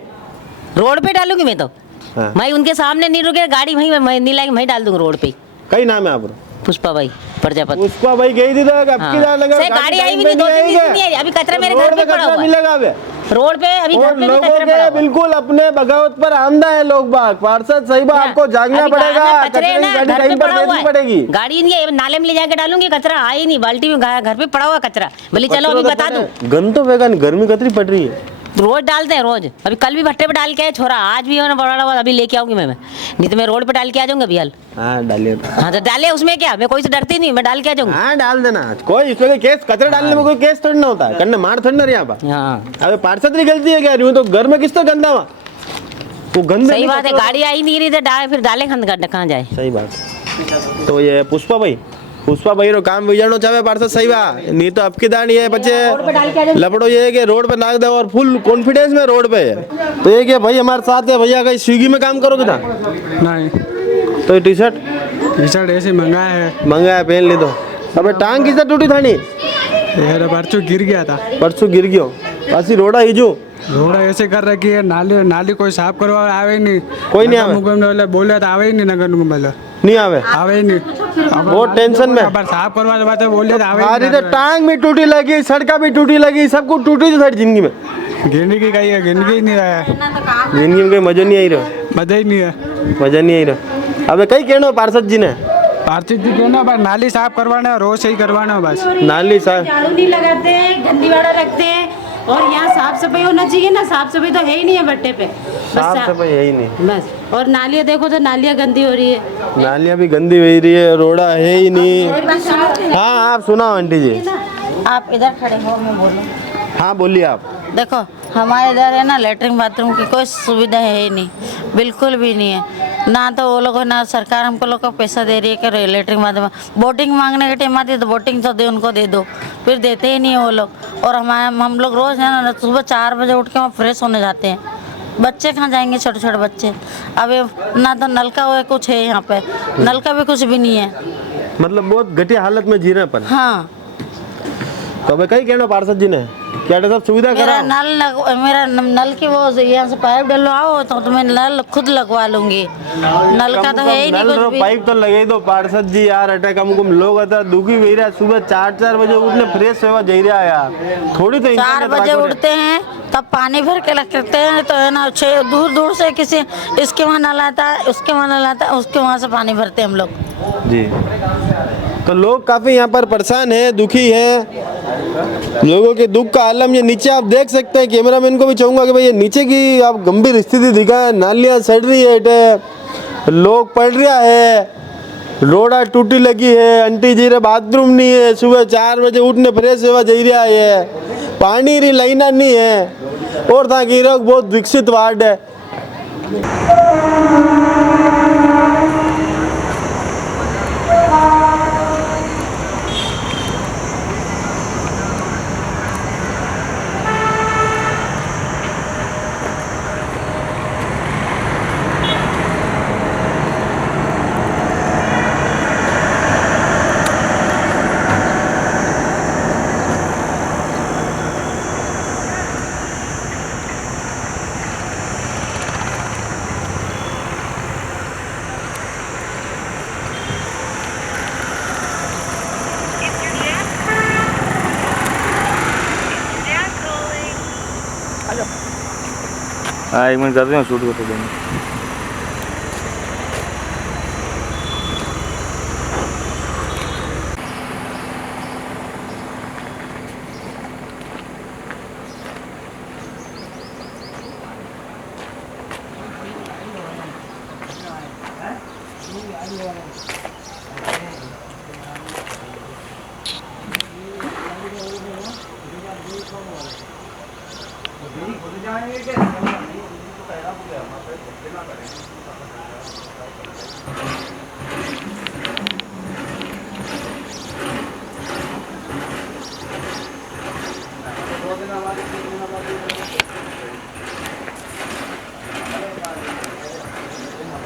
रोड पे डालूंगी मैं तो। मैं उनके सामने नहीं रुके, गाड़ी वहीं मैं नहीं लाएगी, मैं डाल दूंगा रोड पे। कई नाम है आप? पुष्पा भाई प्रजापति। पुष्पा भाई गई थी तो गाड़ी आई भी नहीं, 2-3 दिन से नहीं आई। अभी कचरा मेरे घर पे पड़ा हुआ है रोड पे, अभी घर पे लोगों के बिल्कुल अपने बगावत पर आमदा है लोग बाग। पार्षद साहिबा आपको जागना पड़ेगा, कचरे ना घर पे पड़ा हुआ है, गाड़ी नहीं है, नाले में ले जाके डालूंगी, कचरा आई नहीं, बाल्टी में घर पे पड़ा हुआ कचरा। बोले चलो अभी बता दूं, गंद तो वेगन, गर्मी कतरी पड़ रही है, रोज डालते हैं रोज। अभी कल भी भट्टे पे डाल के आए छोरा, आज भी बड़ा अभी लेके आऊंगी मैं, नहीं तो मैं रोड पे डाल के आ जाऊंगा अभी हाल। हाँ डालिए। हाँ तो डाले, उसमें क्या, मैं कोई से डरती नहीं, मैं डाल के आ जाऊंगा। हाँ डाल देना, कोई इसमें केस, कचरा डालने में कोई केस थोड़ी ना होता है, करने मार थोड़ी ना रही आप। हाँ अबे पार्षद की गलती है क्या? यूं तो घर में किस तो गंदा हुआ, वो गंदा। सही बात है, गाड़ी आई नहीं रही तो फिर डाले कहाँ जाए। सही बात। तो ये पुष्पा भाई रो काम विजानो चाहे पार्षद सही बा, नहीं तो आपकी दानी है बच्चे लपड़ो ये है कि रोड पे नाक दे, और फुल कॉन्फिडेंस में रोड पे है। तो ये कि भाई हमारे साथ है भैया, कहीं स्विगी में काम करोगे ना? नहीं। तो टी शर्ट ऐसे मंगाया है, पहन ले दो। अबे टांग किससे टूटी थानी? यार परसों गिर गया था। परसों गिर गयो, ऐसी रोड़ा ही जो रोड़ा ऐसे कर रखी है, नाली कोई साफ करवा आवे नहीं, कोई नहीं आवे, बोले तो आवे ही नहीं, नगर निगम नहीं आवे ही नहीं, बहुत टेंशन में। साफ करवा बात बोले तो आवे नहीं। तो टांग भी टूटी लगी, सड़का भी टूटी लगी, सब कुछ टूटी थी जिंदगी में। गिरने की कही है, गिरने ही नहीं रहा है जिंदगी में, कोई मजा नहीं आई रहा, मजा ही नहीं है, मजा नहीं आई रहा। अबे कई कहना पार्षद जी ने, पार्षद जी कहना बस नाली साफ करवाना है, रोज सही करवाना है बस। नाली साफ, झाड़ू नहीं लगाते हैं, गंदी वाड़ा रखते हैं, और यहाँ साफ सफाई होना चाहिए ना, साफ सफाई तो है ही नहीं है भट्टे पे, साफ सफाई है ही नहीं बस। और नालियाँ देखो तो नालियाँ गंदी हो रही है, नालियाँ भी गंदी हो रही है, रोड़ा है ही नहीं। हाँ आप सुनाओ आंटी जी। आप इधर खड़े हो, मैं बोलूँ? हाँ बोलिए आप। देखो हमारे इधर है ना, लेटरिन बाथरूम की कोई सुविधा है ही नहीं, बिल्कुल भी नहीं है। ना तो वो लोग, ना सरकार हमको लोग को पैसा दे रही है कि लेटरिन बाथरूम, बोटिंग मांगने के टाइम आती है तो बोटिंग तो दे, उनको दे दो, फिर देते ही नहीं है वो लोग। और हम लोग रोज़ है ना सुबह 4 बजे उठ के वहाँ फ्रेश होने जाते हैं, बच्चे कहाँ जाएंगे, छोटे छोटे बच्चे। अब ये ना तो नलका हुआ कुछ है यहाँ पे, नलका भी कुछ भी नहीं है, मतलब बहुत घटिया हालत में जी रहे हैं अपन। हाँ। तो अबे कहीं कहना पार्षद जी ने क्या सब सुविधा करा? मेरा नल की वो यहाँ से पाइप डलवाओ तो मैं नल खुद लगवा लूंगी। नल का तो है ही नहीं कुछ भी। पाइप तो लगे दो पार्षद जी यार, अटैक हमको लोग आता दुखी हुई रहा। सुबह 4 बजे उठने फ्रेश सेवा जा रहा यार, थोड़ी तो 4 बजे उठते हैं तब पानी भर के रखते हैं, तो है ना दूर दूर से किसी इसके वहाँ नल आता है, उसके वहाँ नल आता है, उसके वहाँ से पानी भरते हैं हम लोग जी। तो लोग काफी यहाँ पर परेशान है, दुखी है। लोगों के दुख का आलम ये नीचे आप देख सकते हैं। कैमरामैन को भी चाहूंगा कि भाई ये नीचे की आप गंभीर स्थिति दिखाएं। नालियाँ सड़ रही है, लोग पड़ रहा है, रोड़ा टूटी लगी है, आंटी जी रे बाथरूम नहीं है, सुबह 4 बजे उठने फ्रेश सेवा जा रहा है, पानी री लाइना नहीं है। और था कि बहुत विकसित वार्ड है। हाँ 1 मिनट कर रहे हैं, शूट करते देंगे।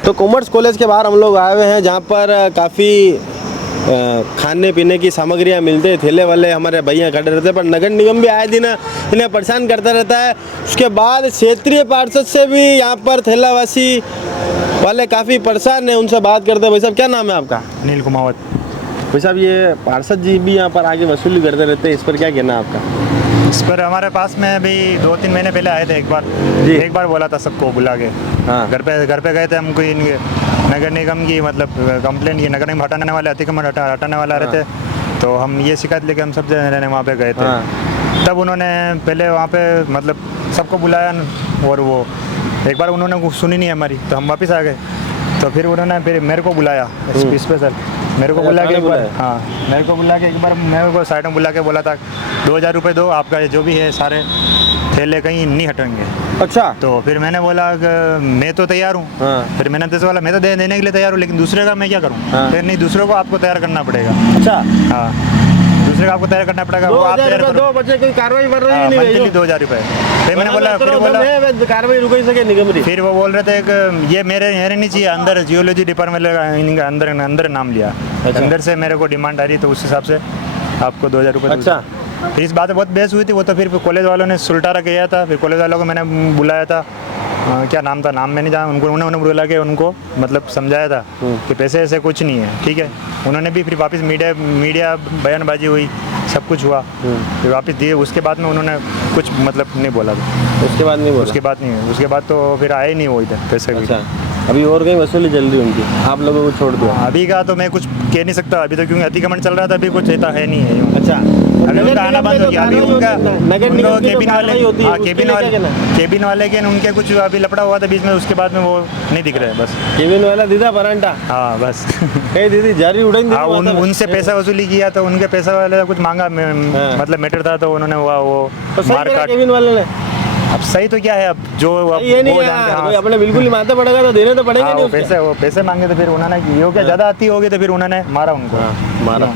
तो कॉमर्स कॉलेज के बाहर हम लोग आए हुए हैं, जहाँ पर काफ़ी खाने पीने की सामग्रियाँ मिलते हैं। ठेले वाले हमारे भैया खड़े रहते हैं, पर नगर निगम भी आए दिन इन्हें परेशान करता रहता है। उसके बाद क्षेत्रीय पार्षद से भी यहाँ पर ठेलावासी वाले काफ़ी परेशान हैं, उनसे बात करते हैं। भाई साहब क्या नाम है आपका? अनिल कुमावत। भाई साहब ये पार्षद जी भी यहाँ पर आगे वसूली करते रहते हैं, इस पर क्या कहना है आपका? इस पर हमारे पास में अभी 2-3 महीने पहले आए थे, एक बार बोला था सबको बुला के। हाँ। घर पे गए थे हमको, इनके नगर निगम की मतलब कंप्लेंट की, नगर निगम हटाने वाले अतिक्रमण हटाने वाले रहे थे। तो हम ये शिकायत लेके हम सब जने वहाँ पे गए थे। हाँ। तब उन्होंने पहले वहाँ पे मतलब सबको बुलाया, और वो एक बार उन्होंने सुनी नहीं हमारी, तो हम वापस आ गए। तो फिर उन्होंने फिर मेरे को बुलाया स्पेशल, मेरे को बुला के एक बार, हाँ मेरे को बुला के एक बार मेरे को साइड में बुला के बोला था 2000 रुपये दो, आपका जो भी है सारे ठेले कहीं नहीं हटेंगे। अच्छा। तो फिर मैंने बोला कि मैं तो तैयार हूँ। हाँ। फिर मैंने बोला मैं तो देने के लिए तैयार हूँ, लेकिन दूसरे का मैं क्या करूँ? हाँ। फिर नहीं, दूसरों को आपको तैयार करना पड़ेगा। अच्छा। हाँ, दूसरे का आपको तैयार करना पड़ेगा। वो आप तैयार करो, बच्चे कोई कार्रवाई कर रही नहीं, 2000 रुपये। फिर मैंने बोला कार्रवाई रुक ही सके निगम की। फिर वो बोल रहे थे कि ये मेरे नहीं चाहिए, अंदर जियोलॉजी डिपार्टमेंट इनका अंदर नाम लिया। अंदर से मेरे को डिमांड आ रही, तो उस हिसाब से आपको 2000 रुपये। अच्छा। फिर इस बात में बहुत बहस हुई थी, वो तो फिर कॉलेज वालों ने सुलटारा किया था। फिर कॉलेज वालों को मैंने बुलाया था, क्या नाम था, नाम मैंने जाना, उन्होंने बुला के उनको मतलब समझाया था कि पैसे ऐसे कुछ नहीं है, ठीक है। उन्होंने भी फिर वापस मीडिया बयानबाजी हुई, सब कुछ हुआ, फिर वापस दिए। उसके बाद में उन्होंने कुछ मतलब नहीं बोला था। उसके बाद नहीं बोला? उसके बाद तो फिर आए नहीं वो इधर पैसे। अच्छा। अभी और कहीं वसूली चल रही उनकी, आप लोगों को छोड़ दो? अभी का तो मैं कुछ कह नहीं सकता अभी तो, क्योंकि अतिक्रमण चल रहा था, अभी कुछ ऐसा है नहीं है। अच्छा। अभी उनका आना बंद हो गया। अभी उनका केबिन वाले के उनके कुछ अभी लपड़ा हुआ था बीच में, उसके बाद में वो नहीं दिख रहे बस। केबिन वाला दीदा परांठा। हाँ बस। दीदी जारी उड़ाई। हाँ, उनसे पैसा वसूली किया, तो उनके पैसा वाले कुछ मांगा, मतलब मैटर था, तो उन्होंने वो मार काट। केबिन वाले ने अब सही तो क्या है, अब जो ये नहीं है, अपने बिल्कुल ही मानते पड़ेगा, तो देने तो पड़ेंगे नहीं। वो पैसे मांगे, तो फिर उन्होंने ये क्या ज़्यादा आती होगी, तो फिर उन्होंने मारा उनको। मारा।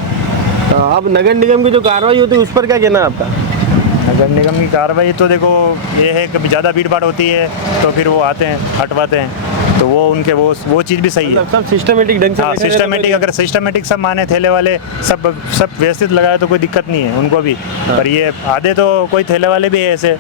अब नगर निगम की जो कार्रवाई होती है उस पर क्या कहना है आपका? नगर निगम की कार्रवाई तो देखो ये है, कभी ज़्यादा भीड़ भाड़ होती है तो फिर वो आते हैं, हटवाते हैं, तो वो उनके वो चीज़ भी सही है। सब सिस्टमेटिक ढंग से हाँ, बैठे रहते हैं, सिस्टमेटिक, अगर सिस्टमेटिक सब माने ठेले वाले सब व्यवस्थित लगाए तो कोई दिक्कत नहीं है उनको भी। पर ये आधे तो कोई ठेले वाले भी है ऐसे,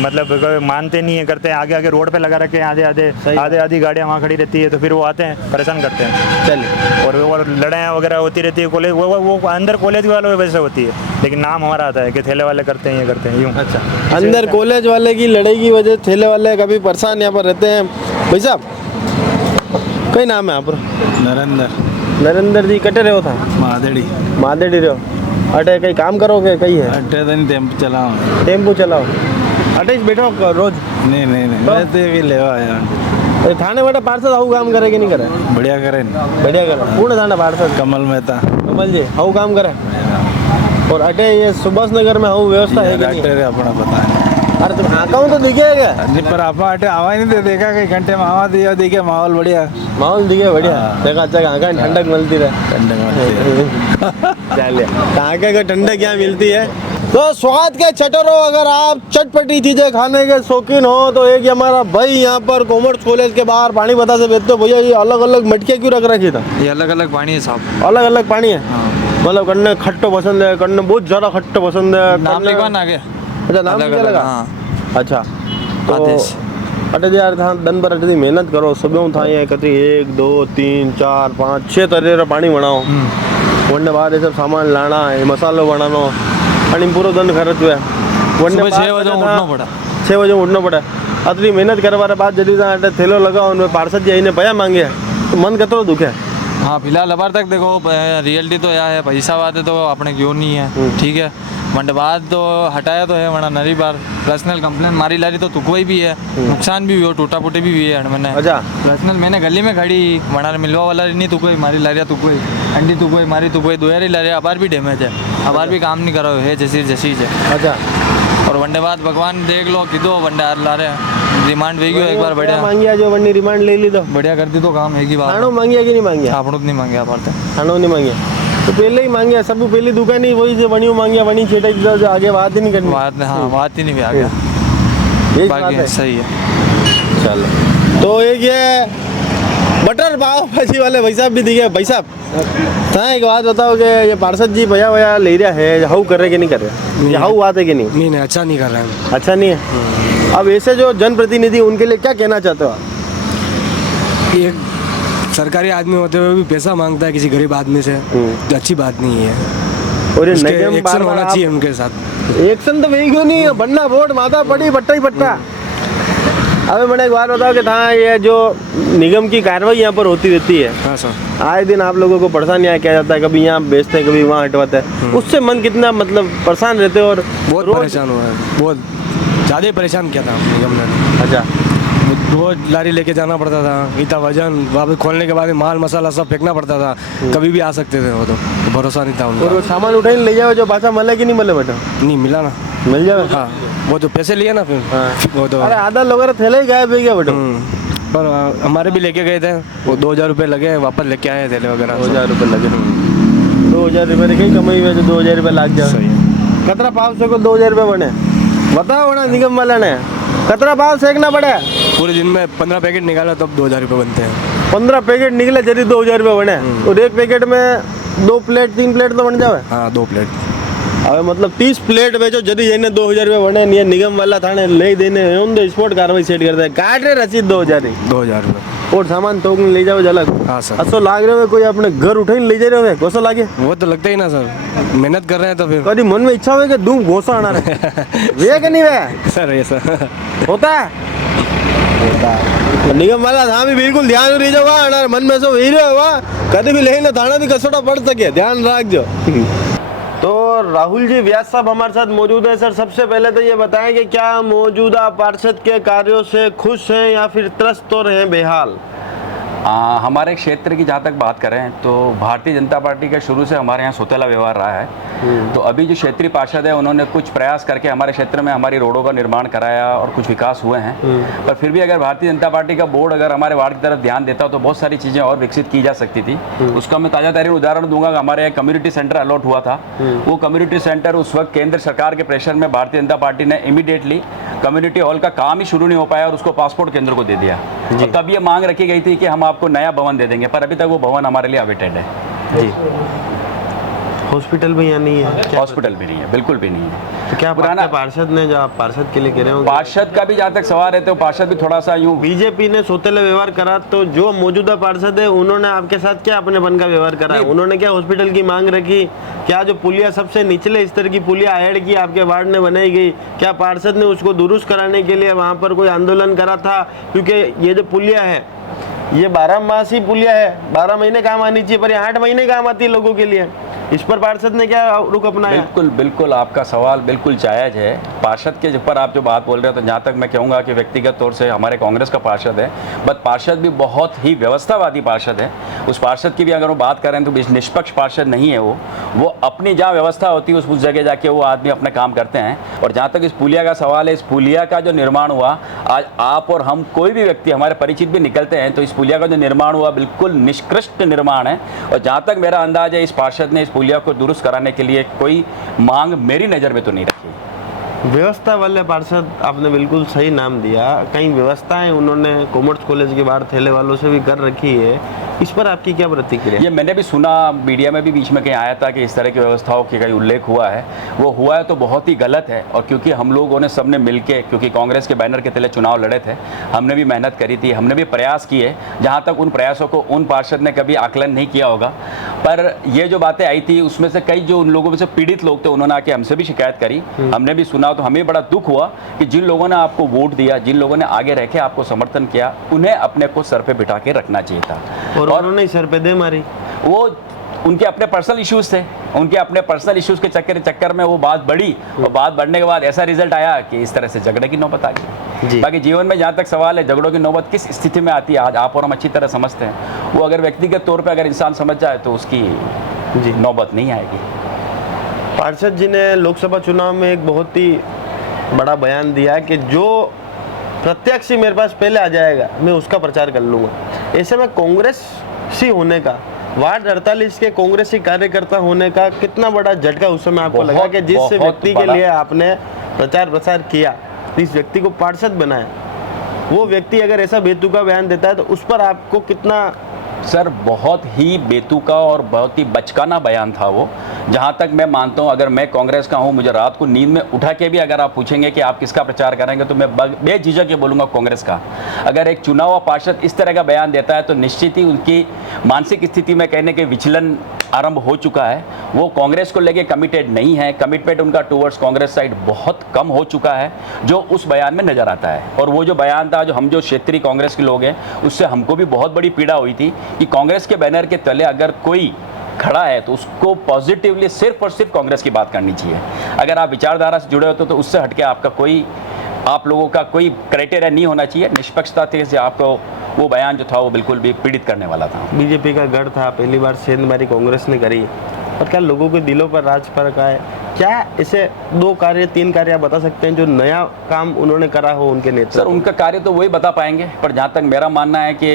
मतलब कोई मानते नहीं है, करते हैं आगे आगे रोड पे लगा रखे हैं, आधी गाड़ियाँ वहाँ खड़ी रहती है, तो फिर वो आते हैं, परेशान करते हैं। चलिए, और लड़ाइयाँ वगैरह होती रहती है कॉलेज, वो अंदर कॉलेज वालों की वजह से होती है, लेकिन नाम हमारा आता है कि ठेले वाले करते हैं, ये करते हैं, यूँ। अच्छा, अंदर कॉलेज वाले की लड़ाई की वजह ठेले वाले कभी परेशान यहाँ पर रहते हैं। भाई साहब, कई नाम है आप? नरेंद्र जी, कटे रहे हो था मादेड़ी रहे हो? अटे कहीं काम करोगे? कहीं है अटे तो नहीं, टेम्पू चलाओ। अटे बैठो रोज? नहीं मैं तो ये लेवा आया। थाने बेटा पार्षद हाउ काम करे कि नहीं करे? बढ़िया करे पूर्ण थाना पार्षद कमल मेहता। कमल जी हाउ काम करे? और अटे ये सुभाष नगर में हाउ व्यवस्था है कि नहीं? डॉक्टर अपना पता है। अरे तुम आकाऊं तो दिखेगा नहीं, पर आप अटे आवा ही नहीं दे, देखा कई घंटे में आवा दिया, देखे माहौल बढ़िया बढ़िया। देखा अच्छा आका ठंडक मिलती रहे। चलिए, आका का ठंडक क्या मिलती है। तो स्वाद के चटोरों, अगर आप चटपटी चीजें खाने के शौकीन हो तो एक हमारा भाई यहाँ पर कॉमर्स कॉलेज के बाहर पानी बता से बेचते हो। भैया ये अलग अलग मटके क्यों रख रखी था? ये अलग अलग पानी है साहब, अलग अलग पानी है। मतलब कन्ने खट्टो पसंद है, कन्ने बहुत ज्यादा खट्टो पसंद है। नाम लिखवाना आगे? अच्छा, नाम क्या लगा? अच्छा, तो अटे यार था दिन भर अटे मेहनत करो, सुबह था ये कति 1 2 3 4 5 6 तरह पानी बनाओ, वरने बाद ये सब सामान लाना है, मसालो बनानो, पानी पूरा दिन खर्च हुआ। सुबह 6 बजे उठना पड़ा। 6 बजे उठना पड़ा। अतरी मेहनत करवा बाद जल्दी अटे थैलो लगाओ, उनमें पार्षद जी आईने पया मांगे तो मन कतो दुखे। हाँ, फिलहाल अबार तक देखो रियलिटी तो यह है, पैसा बात तो अपने क्यों नहीं है, ठीक है। मंडे बाद तो हटाया तो है, वरना नरी बार पर्सनल कंप्लेन मारी लारी तो तुकवाई भी है, नुकसान भी हुआ, टूटा फूटी भी हुई है मैंने। अच्छा, पर्सनल मैंने गली में खड़ी, वरना मिलवा वाला नहीं तुकवाई, मारी लारिया तुकवाई, अंडी तुकवाई, मारी तुकवाई, 2 यारी लारिया, अबार भी डैमेज है, अबार भी काम नहीं करो है जैसी है। अच्छा, और वनडे बाद भगवान देख लो किदो वनडे हार ला रहे रिमांड वेगी एक बार बढ़िया मांगिया जो वन्नी रिमांड ले ली तो बढ़िया कर दी तो काम है की बात। खानो मांगिया कि नहीं मांगिया? आपनो नहीं मांगिया बात खानो नहीं मांगिया तो पहले ही मांगिया, सब पहली दुकान ही वही जो वनियो मांगिया, वनी छेटे जो आगे बात ही नहीं करनी। बात ही नहीं आ गया, बाकी सही है। चलो, तो एक ये बटर पाव भाजी वाले भाई साहब भी दिखे। भाई साहब हाँ, एक बात बताओ कि ये पार्षद जी भैया ले रहा है, हाउ कर रहे कि नहीं कर रहे? हाउ बात है कि नहीं? नहीं, अच्छा नहीं कर रहे हैं। अच्छा नहीं है। अब ऐसे जो जनप्रतिनिधि उनके लिए क्या कहना चाहते हो आप? ये सरकारी आदमी होते हुए भी पैसा मांगता है किसी गरीब आदमी से, तो अच्छी बात नहीं है। और एक्शन होना चाहिए उनके साथ। एक्शन तो वही क्यों नहीं है, बनना वोट माता पड़ी पट्टा ही पट्टा। अबे मैंने एक बात बताओ कि हाँ, ये जो निगम की कार्रवाई यहाँ पर होती रहती है, हाँ सर, आए दिन आप लोगों को परेशान यहाँ किया जाता है, कभी यहाँ बेचते हैं कभी वहाँ हटवाते हैं, उससे मन कितना मतलब परेशान रहते हो? और बहुत परेशान हुआ है, बहुत ज़्यादा परेशान किया था निगम ने। अच्छा, रोज लारी लेके जाना पड़ता था, इतना वजन, वापस खोलने के बाद माल मसाला सब फेंकना पड़ता था, कभी भी आ सकते थे वो, तो भरोसा नहीं था उनका। और वो सामान उठाई ले जाओ जो पाछा मिले कि नहीं मिले बेटा? नहीं मिला ना, मिल जाए। हाँ, वो तो पैसे लिए ना फिर। हाँ, वो तो अरे आधा लोग थैले ही गायब हो गया बेटा। पर हमारे भी लेके गए थे, वो 2000 रुपये लगे, वापस लेके आए थैले वगैरह। 2000 रुपये लगे? 2000 रुपये की कमाई हुई, 2000 रुपये लाग जाए। सही है। कतरा पाव से को 2000 रुपये बने बताओ ना निगम वाले ने? कतरा पाव सेकना पड़े? पूरे दिन में 15 पैकेट निकाला तब 2000 रुपये बनते हैं। 15 पैकेट निकले जरी 2000 रुपये बने, और एक पैकेट में 2 प्लेट 3 प्लेट तो बन जावे। हाँ, 2 प्लेट। अब मतलब 30 प्लेट बेचो जरी जैने 2000 रुपये बने, नहीं निगम वाला थाने ले देने ऑन द स्पॉट कार्रवाई सेट करता है, काट रहे रसीद 2000 रुपये और सामान तो ले जाओ जलक। हाँ सर, असो लाग रहे हो कोई अपने घर उठाई ले जा रहे हो, गोसो लागे? वो तो लगता ही ना सर, मेहनत कर रहे हैं तो फिर कभी मन में इच्छा हुई कि दूं गोसा आना रहे वे कि नहीं वे सर? ऐसा होता है। निगम वाला था भी बिल्कुल ध्यान रही जाओ, मन में सो वही रहे कभी भी लेना थाना भी कसोटा पड़ सके, ध्यान रख जो। तो राहुल जी व्यास साहब हमारे साथ मौजूद है। सर, सबसे पहले तो ये बताएं कि क्या मौजूदा पार्षद के कार्यों से खुश हैं या फिर त्रस्त और हैं बेहाल? हमारे क्षेत्र की जहाँ तक बात करें तो भारतीय जनता पार्टी का शुरू से हमारे यहाँ सौतेला व्यवहार रहा है। तो अभी जो क्षेत्रीय पार्षद है उन्होंने कुछ प्रयास करके हमारे क्षेत्र में हमारी रोडों का निर्माण कराया और कुछ विकास हुए हैं। पर फिर भी अगर भारतीय जनता पार्टी का बोर्ड अगर हमारे वार्ड की तरफ ध्यान देता तो बहुत सारी चीज़ें और विकसित की जा सकती थी। उसका मैं ताज़ा तरीन उदाहरण दूंगा कि हमारे यहाँ कम्युनिटी सेंटर अलॉट हुआ था। वो कम्युनिटी सेंटर उस वक्त केंद्र सरकार के प्रेशर में भारतीय जनता पार्टी ने इमीडिएटली कम्युनिटी हॉल का काम ही शुरू नहीं हो पाया और उसको पासपोर्ट केंद्र को दे दिया। तो तब ये मांग रखी गई थी कि हम आपको नया भवन दे देंगे, पर अभी तक वो भवन हमारे लिए अवेटेड है। जी, हॉस्पिटल भी यहाँ नहीं है? हॉस्पिटल भी नहीं है, बिल्कुल भी नहीं है। तो क्या पुराना पार्षद ने, जो आप पार्षद के लिए कह रहे हो, पार्षद का भी जहाँ तक सवाल है तो पार्षद भी थोड़ा सा यूँ बीजेपी ने सौतेला व्यवहार करा, तो जो मौजूदा पार्षद है उन्होंने आपके साथ क्या अपनेपन का व्यवहार करा? उन्होंने क्या हॉस्पिटल की मांग रखी? क्या जो पुलिया सबसे निचले स्तर की पुलिया ऐड की आपके वार्ड में बनाई गई, क्या पार्षद ने उसको दुरुस्त कराने के लिए वहाँ पर कोई आंदोलन करा था? क्योंकि ये जो पुलिया है ये 12 मासी पुलिया है, 12 महीने काम आनी चाहिए, पर ये 8 महीने काम आती है लोगों के लिए। इस पर पार्षद ने क्या रुख अपनाया? बिल्कुल बिल्कुल, आपका सवाल बिल्कुल जायज़ है। पार्षद के ऊपर आप जो बात बोल रहे हो, तो जहाँ तक मैं कहूँगा कि व्यक्तिगत तौर से हमारे कांग्रेस का पार्षद है, बट पार्षद भी बहुत ही व्यवस्थावादी पार्षद है। उस पार्षद की भी अगर वो बात करें तो निष्पक्ष पार्षद नहीं है। वो अपनी जहाँ व्यवस्था होती है उस जगह जाके वो आदमी अपना काम करते हैं। और जहाँ तक इस पुलिया का सवाल है, इस पुलिया का जो निर्माण हुआ, आज आप और हम कोई भी व्यक्ति हमारे परिचित भी निकलते हैं तो इस पुलिया का जो निर्माण हुआ बिल्कुल निष्कृष्ट निर्माण है। और जहाँ तक मेरा अंदाज है, इस पार्षद ने इस पुलिया को दुरुस्त कराने के लिए कोई मांग मेरी नज़र में तो नहीं रखी। व्यवस्था वाले पार्षद, आपने बिल्कुल सही नाम दिया। कई व्यवस्थाएं उन्होंने कॉमर्स कॉलेज के बाहर ठेले वालों से भी कर रखी है, इस पर आपकी क्या प्रतिक्रिया? ये मैंने भी सुना, मीडिया में भी बीच में कहीं आया था कि इस तरह की व्यवस्थाओं की कहीं उल्लेख हुआ है। वो हुआ है तो बहुत ही गलत है। और क्योंकि हम लोगों ने सबने मिलके, क्योंकि कांग्रेस के बैनर के तले चुनाव लड़े थे, हमने भी मेहनत करी थी, हमने भी प्रयास किए। जहाँ तक उन प्रयासों को उन पार्षद ने कभी आकलन नहीं किया होगा, पर ये जो बातें आई थी उसमें से कई जो उन लोगों में से पीड़ित लोग थे उन्होंने आके हमसे भी शिकायत करी, हमने भी सुना। तो हमें बड़ा दुख हुआ कि जिन लोगों ने आपको वोट दिया, जिन लोगों ने आगे रह के आपको समर्थन किया, उन्हें अपने को सर पे बिठा के रखना चाहिए था। और उन्होंने सर पे दे मारी। वो उनके अपने पर्सनल इश्यूज थे, उनके अपने पर्सनल इश्यूज के चक्कर में वो बात बढ़ी और बात बढ़ने के बाद ऐसा रिजल्ट आया कि इस तरह से झगड़े की नौबत आ गई। बाकी जीवन में जहाँ तक सवाल है झगड़ों की नौबत किस स्थिति में आती है, आज आप और हम अच्छी तरह समझते हैं। वो अगर व्यक्तिगत तौर पे अगर इंसान समझ जाए तो उसकी नौबत नहीं आएगी। पार्षद जी ने लोकसभा चुनाव में एक बहुत ही बड़ा बयान दिया कि जो प्रत्याशी मेरे पास पहले आ जाएगा मैं उसका प्रचार कर लूँगा। ऐसे में कांग्रेसी होने का, वार्ड 48 के कांग्रेसी कार्यकर्ता होने का कितना बड़ा झटका उस समय आपको लगा कि जिस व्यक्ति के लिए आपने प्रचार प्रसार किया, इस व्यक्ति को पार्षद बनाया, वो व्यक्ति अगर ऐसा बेतुका बयान देता है तो उस पर आपको कितना? सर, बहुत ही बेतुका और बहुत ही बचकाना बयान था वो। जहाँ तक मैं मानता हूँ, अगर मैं कांग्रेस का हूँ, मुझे रात को नींद में उठा के भी अगर आप पूछेंगे कि आप किसका प्रचार करेंगे तो मैं बेझिझक ये बोलूँगा कांग्रेस का। अगर एक चुना हुआ पार्षद इस तरह का बयान देता है तो निश्चित ही उनकी मानसिक स्थिति में कहने के विचलन आरंभ हो चुका है। वो कांग्रेस को लेके कमिटेड नहीं है, कमिटमेंट उनका टूवर्ड्स कांग्रेस साइड बहुत कम हो चुका है, जो उस बयान में नज़र आता है। और वो जो बयान था, जो हम जो क्षेत्रीय कांग्रेस के लोग हैं, उससे हमको भी बहुत बड़ी पीड़ा हुई थी कि कांग्रेस के बैनर के तले अगर कोई खड़ा है तो उसको पॉजिटिवली सिर्फ और सिर्फ कांग्रेस की बात करनी चाहिए। अगर आप विचारधारा से जुड़े होते तो उससे हटके आपका कोई, आप लोगों का कोई क्राइटेरिया नहीं होना चाहिए। निष्पक्षता से आपको वो बयान जो था वो बिल्कुल भी पीड़ित करने वाला था। बीजेपी का गढ़ था, पहली बार सेंधमारी कांग्रेस ने करी, और क्या लोगों के दिलों पर राज फर्क आए? क्या ऐसे 2 कार्य 3 कार्य आप बता सकते हैं जो नया काम उन्होंने करा हो उनके नेतृत्व? सर, उनका कार्य तो वही बता पाएंगे, पर जहाँ तक मेरा मानना है कि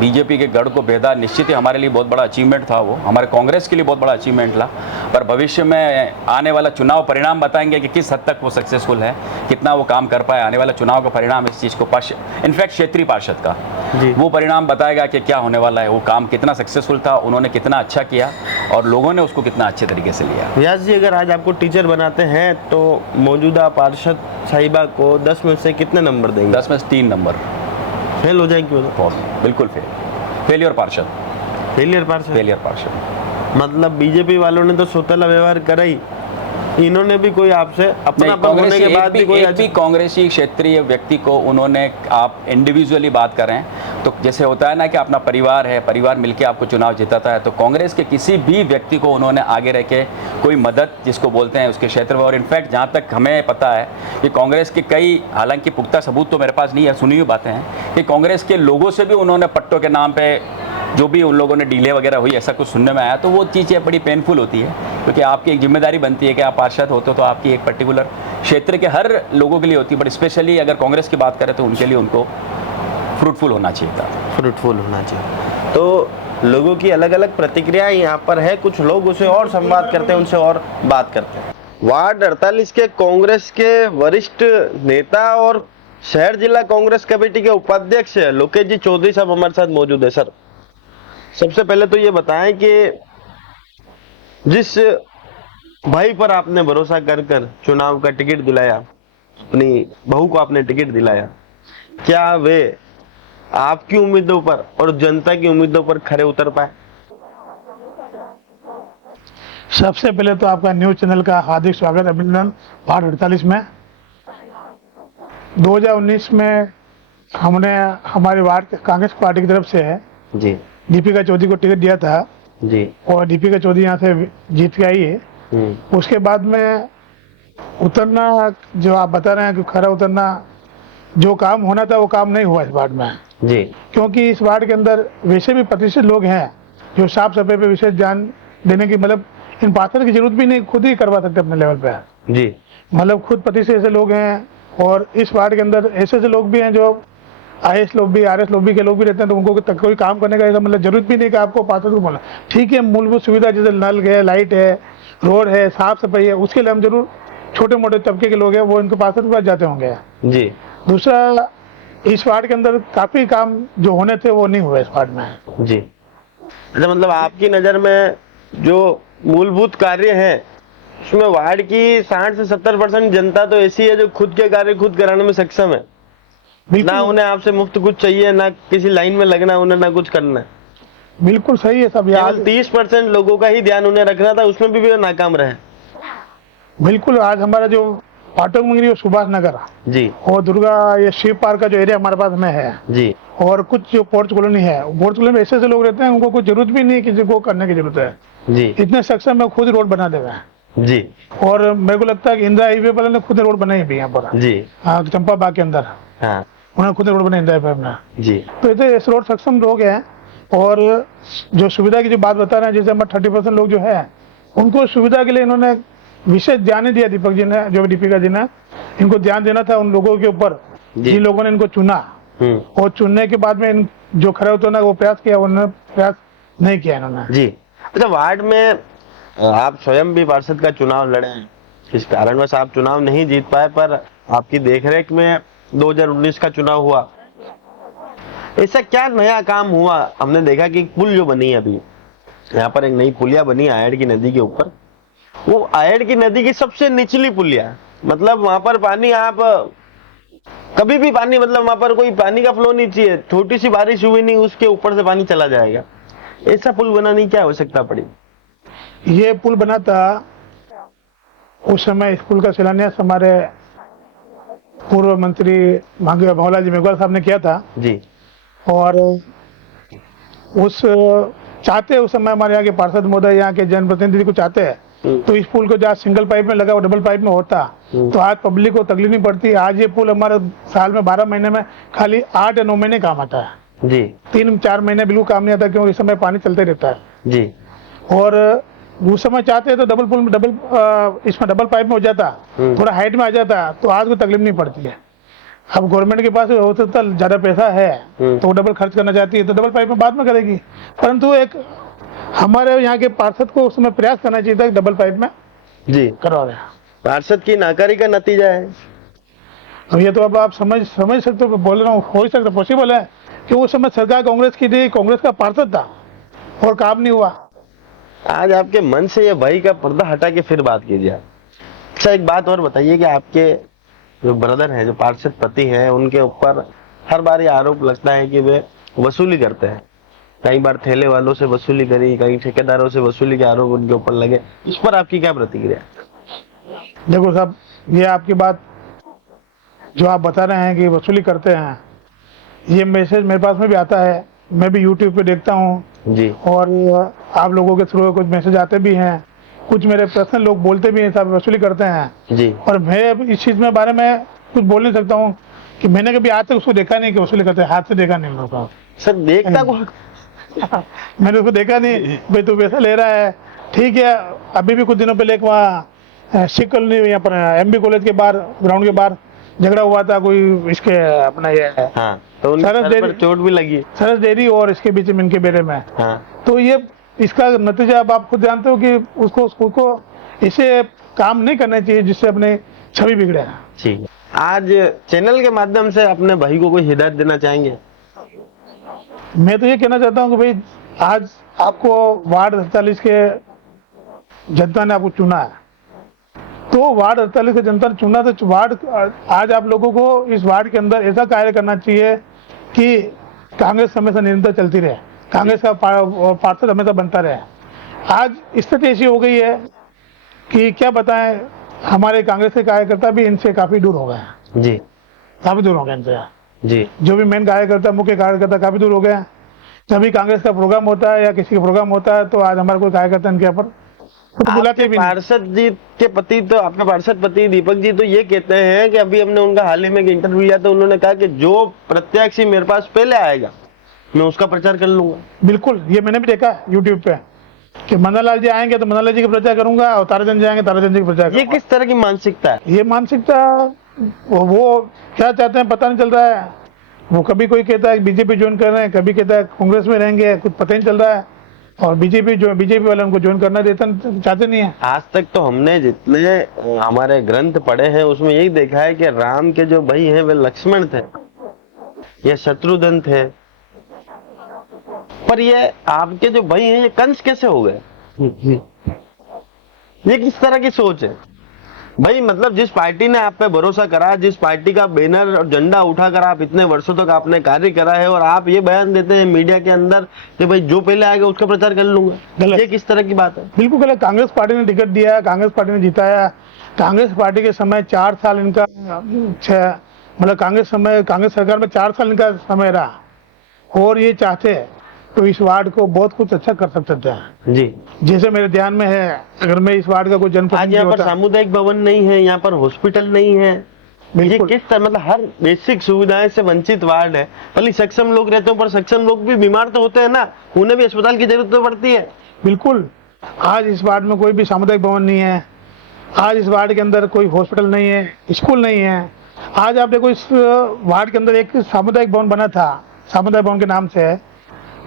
बीजेपी के गढ़ को भेदा निश्चित ही हमारे लिए बहुत बड़ा अचीवमेंट था, वो हमारे कांग्रेस के लिए बहुत बड़ा अचीवमेंट था। पर भविष्य में आने वाला चुनाव परिणाम बताएंगे कि किस हद तक वो सक्सेसफुल है, कितना वो काम कर पाए। आने वाला चुनाव का परिणाम इस चीज़ को, इनफैक्ट क्षेत्रीय पार्षद का वो परिणाम बताएगा कि क्या होने वाला है, वो काम कितना सक्सेसफुल था, उन्होंने कितना अच्छा किया और लोगों ने उसको कितना अच्छे तरीके से लिया। व्यास जी, अगर आज आपको टीचर बनाते हैं तो मौजूदा पार्षद साहिबा को 10 में से कितने नंबर देंगे? 10 में से 3 नंबर। फेल हो जाएगी? बिल्कुल फेलियर पार्षद। फेलियर पार्षद? फेलियर पार्षद। मतलब बीजेपी वालों ने तो सौतेला व्यवहार करा ही, इन्होंने भी कोई आपसे अपना होने के बाद भी कोई एक भी कांग्रेसी क्षेत्रीय व्यक्ति को उन्होंने, आप इंडिविजुअली बात करें तो जैसे होता है ना कि अपना परिवार है, परिवार मिलके आपको चुनाव जिताता है, तो कांग्रेस के किसी भी व्यक्ति को उन्होंने आगे रह के कोई मदद जिसको बोलते हैं उसके क्षेत्र में। और इनफैक्ट जहाँ तक हमें पता है कि कांग्रेस के कई, हालांकि पुख्ता सबूत तो मेरे पास नहीं है, सुनी हुई बातें हैं कि कांग्रेस के लोगों से भी उन्होंने पट्टों के नाम पे जो भी उन लोगों ने डीले वगैरह हुई ऐसा कुछ सुनने में आया, तो वो चीज़ें बड़ी पेनफुल होती है, क्योंकि आपकी एक जिम्मेदारी बनती है कि आप पार्षद होते हो तो आपकी एक पर्टिकुलर क्षेत्र के हर लोगों के लिए होती है, बट स्पेशली अगर कांग्रेस की बात करें तो उनके लिए उनको फ्रूटफुल होना चाहिए था। फ्रूटफुल होना चाहिए। तो लोगों की अलग अलग प्रतिक्रिया यहाँ पर है, कुछ लोग उसे और संवाद करते हैं, उनसे और बात करते हैं। वार्ड 48 के कांग्रेस के वरिष्ठ नेता और शहर जिला कांग्रेस कमेटी के उपाध्यक्ष लोकेश जी चौधरी साहब हमारे साथ मौजूद है। सर, सबसे पहले तो ये बताएं कि जिस भाई पर आपने भरोसा कर चुनाव का टिकट दिलाया, अपनी बहू को आपने टिकट दिलाया, क्या वे आपकी उम्मीदों पर और जनता की उम्मीदों पर खरे उतर पाए? सबसे पहले तो आपका न्यूज चैनल का हार्दिक स्वागत, अभिनंदन। वार्ड 48 में 2019 में हमने हमारे वार्ड कांग्रेस पार्टी की तरफ से जी दीपिका चौधरी को टिकट दिया था जी, और दीपिका चौधरी यहाँ से जीत के आई है। उसके बाद में उतरना, जो आप बता रहे हैं कि खरा उतरना, जो काम होना था वो काम नहीं हुआ इस वार्ड में जी, क्योंकि इस वार्ड के अंदर वैसे भी प्रतिष्ठित लोग हैं जो साफ सफाई पे विशेष ध्यान देने की, मतलब इन पार्षद की जरूरत भी नहीं, खुद ही करवा सकते अपने लेवल पे जी, मतलब खुद प्रतिष्ठित ऐसे लोग हैं। और इस वार्ड के अंदर ऐसे ऐसे लोग भी हैं जो IAS लॉबी, RS लॉबी के लोग भी रहते हैं, तो उनको कोई काम करने का मतलब जरूरत भी नहीं कि आपको पार्षद को बोलना। ठीक है, मूलभूत सुविधा जैसे नल है, लाइट है, रोड है, साफ सफाई है, उसके लिए हम जरूर छोटे मोटे तबके के लोग हैं वो इनके पार्षद के पास जाते होंगे जी। दूसरा, इस वार्ड के अंदर काफी काम जो होने थे वो नहीं हुए इस वार्ड में जी। अच्छा, मतलब आपकी नजर में जो मूलभूत कार्य है उसमें वार्ड की 60 से 70% जनता तो ऐसी है जो खुद के कार्य खुद कराने में सक्षम है, ना उन्हें आपसे मुफ्त कुछ चाहिए, ना किसी लाइन में लगना उन्हें, ना कुछ करना। बिल्कुल सही है सब। यार 30% लोगों का ही ध्यान उन्हें रखना था, उसमें भी वे नाकाम रहे। बिल्कुल, आज हमारा जो पाठक मंगरी और सुभाष नगर जी और दुर्गा, ये शिव पार्क का जो एरिया हमारे पास में है जी, और कुछ जो पोर्ट कॉलोनी है, पोर्ट कॉलोनी में ऐसे ऐसे लोग रहते हैं उनको कोई जरूरत भी नहीं किसी को करने की जरूरत है जी, इतने सक्षम है, खुद रोड बना देवे जी। और मेरे को लगता है कि इंदिरा हाईवे वाले ने खुद रोड बनाई भी यहाँ पर जी, हाँ, चंपा बाग के अंदर हाँ, उन्होंने खुद रोड बनाई इंदिरा हाईवे में जी। तो इतने ऐसे रोड सक्षम लोग हैं। और जो सुविधा की जो बात बता रहे हैं, जैसे हमारे 30% लोग जो है उनको सुविधा के लिए इन्होंने विशेष ध्यान नहीं दिया। दीपक जी ने, जो दीपिका जी ने, इनको ध्यान देना था उन लोगों के ऊपर जिन लोगों ने इनको चुना, और चुनने के बाद में जो खड़े उतरना वो प्रयास किया, उन्होंने प्रयास नहीं किया इन्होंने जी। अच्छा, वार्ड में आप स्वयं भी पार्षद का चुनाव लड़े हैं, इस कारणवश आप चुनाव नहीं जीत पाए, पर आपकी देखरेख में 2019 का चुनाव हुआ। ऐसा क्या नया काम हुआ? हमने देखा कि पुल जो बनी है अभी यहाँ पर, एक नई पुलिया बनी आयड़ की नदी के ऊपर, वो आयड़ की नदी की सबसे निचली पुलिया, मतलब वहां पर पानी, आप कभी भी पानी, मतलब वहां पर कोई पानी का फ्लो नहीं चाहिए, छोटी सी बारिश हुई नहीं उसके ऊपर से पानी चला जाएगा। ऐसा पुल बनाने की क्या आवश्यकता पड़ी? ये पुल बना था उस समय, इस पुल का शिलान्यास हमारे पूर्व मंत्री भंवला जी मेघवाल साहब ने किया था जी। और उस समय हमारे यहाँ के पार्षद महोदय, यहाँ के जनप्रतिनिधि को चाहते हैं तो इस पुल को जहाँ सिंगल पाइप में लगा वो डबल पाइप में होता तो आज पब्लिक को तकलीफ नहीं पड़ती। आज ये पुल हमारे साल में 12 महीने में खाली 8 या 9 महीने काम आता है जी, 3-4 महीने बिल्कुल काम नहीं आता, क्योंकि इस समय पानी चलते रहता है जी। और उस समय चाहते हैं तो डबल पुल में इसमें डबल पाइप में हो जाता, थोड़ा हाइट में आ जाता, तो आज को तकलीफ नहीं पड़ती है। अब गवर्नमेंट के पास हो सकता ज्यादा पैसा है तो वो डबल खर्च करना चाहती है तो डबल पाइप में बाद में करेगी, परंतु एक हमारे यहाँ के पार्षद को उसमें प्रयास करना चाहिए था डबल पाइप में जी करवा दें। पार्षद की नाकारी का नतीजा है। अब ये तो अब आप समझ सकते हो, बोल रहा हूँ, हो ही सकता, पॉसिबल है कि उस समय सरकार कांग्रेस की थी, कांग्रेस का पार्षद था और काम नहीं हुआ। आज आपके मन से ये भाई का पर्दा हटा के फिर बात कीजिए। अच्छा, एक बात और बताइए कि आपके जो ब्रदर हैं, जो पार्षद पति हैं, उनके ऊपर हर बार ये आरोप लगता है कि वे वसूली करते हैं। कई बार ठेले वालों से वसूली करी, कई ठेकेदारों से वसूली के आरोप उनके ऊपर लगे, इस पर आपकी क्या प्रतिक्रिया? देखो साहब, ये आपकी बात जो आप बता रहे हैं कि वसूली करते हैं, ये मैसेज मेरे पास में भी आता है, मैं भी यूट्यूब पे देखता हूँ जी, और आप लोगों के थ्रू कुछ मैसेज आते भी हैं, कुछ मेरे पर्सनल लोग बोलते भी हैं साहब वसूली करते हैं जी। और मैं इस चीज में बारे में कुछ बोल नहीं सकता हूँ कि मैंने कभी आज तक उसको देखा नहीं कि वसूली करते हैं, हाथ से देखा नहीं लोगों। सर देखता मैंने उसको देखा नहीं, भाई तू पैसा ले रहा है ठीक है। अभी भी कुछ दिनों पहले एक वहाँ सिख कॉलोनी यहाँ पर MB कॉलेज के बाहर ग्राउंड के बाहर झगड़ा हुआ था कोई इसके अपना ये हाँ, तो उनके सर पर चोट भी लगी, सरस डेयरी और इसके बीच में इनके बेटे में। हाँ। तो ये इसका नतीजा अब आप खुद जानते हो कि उसको इसे काम नहीं करना चाहिए जिससे अपने छवि बिगड़े। ठीक है, आज चैनल के माध्यम से अपने भाई को कोई हिदायत देना चाहेंगे? मैं तो ये कहना चाहता हूँ कि भाई आज आपको वार्ड 48 के जनता ने आपको चुना है, तो वार्ड 48 के जनता ने चुना तो वार्ड आज आप लोगों को इस वार्ड के अंदर ऐसा कार्य करना चाहिए कि कांग्रेस हमेशा निरंतर चलती रहे, कांग्रेस का पार्षद हमेशा बनता रहे। आज स्थिति ऐसी हो गई है कि क्या बताएं, हमारे कांग्रेस के कार्यकर्ता भी इनसे काफी दूर हो गए हैं जी, काफी दूर हो गए इनसे जी। जो भी मेन कार्यकर्ता मुख्य कार्यकर्ता काफी दूर हो गए हैं। जब भी कांग्रेस का प्रोग्राम होता है या किसी का प्रोग्राम होता है तो आज हमारा कोई कार्यकर्ता इनके यहाँ पर बुलाते भी। पार्षद जी के पति तो आपके पार्षद पति दीपक जी तो ये कहते हैं कि अभी हमने उनका हाल ही में एक इंटरव्यू लिया तो उन्होंने कहा कि जो प्रत्याशी मेरे पास पहले आएगा मैं उसका प्रचार कर लूंगा। बिल्कुल, ये मैंने भी देखा यूट्यूब पे कि मनोहरलाल जी आएंगे तो मनोहरलाल जी का प्रचार करूंगा और ताराचंद जी आएंगे ताराचंद जी का प्रचार। ये किस तरह की मानसिकता है? ये मानसिकता वो क्या चाहते हैं पता नहीं चल रहा है। वो कभी कोई कहता है बीजेपी ज्वाइन कर रहे हैं, कभी कहता है कांग्रेस में रहेंगे, कुछ पता नहीं चल रहा है। और बीजेपी वाले उनको ज्वाइन करना चाहते नहीं है। आज तक तो हमने जितने हमारे ग्रंथ पढ़े हैं उसमें यही देखा है कि राम के जो भाई हैं वे लक्ष्मण थे या शत्रुघ्न थे, पर ये आपके जो भाई हैं ये कंस कैसे हो गए? ये किस तरह की सोच है भाई? मतलब जिस पार्टी ने आप पे भरोसा करा, जिस पार्टी का बैनर और झंडा उठाकर आप इतने वर्षों तक आपने कार्य करा है और आप ये बयान देते हैं मीडिया के अंदर कि भाई जो पहले आएगा उसका प्रचार कर लूंगा, ये किस तरह की बात है? बिल्कुल गलत। कांग्रेस पार्टी ने टिकट दिया, कांग्रेस पार्टी ने जिताया। कांग्रेस पार्टी के समय 4 साल इनका मतलब कांग्रेस सरकार में 4 साल इनका समय रहा और ये चाहते हैं तो इस वार्ड को बहुत कुछ अच्छा कर सकते हैं जी। जैसे मेरे ध्यान में है, अगर मैं इस वार्ड का कोई आज यहाँ पर सामुदायिक भवन नहीं है, यहाँ पर हॉस्पिटल नहीं है, ये किस तरह मतलब हर बेसिक सुविधाएं से वंचित वार्ड है। भले सक्षम लोग रहते हैं पर सक्षम लोग भी बीमार तो होते हैं ना, उन्हें भी अस्पताल की जरूरत तो पड़ती है। बिल्कुल, आज इस वार्ड में कोई भी सामुदायिक भवन नहीं है, आज इस वार्ड के अंदर कोई हॉस्पिटल नहीं है, स्कूल नहीं है। आज आप देखो इस वार्ड के अंदर एक सामुदायिक भवन बना था, सामुदायिक भवन के नाम से है,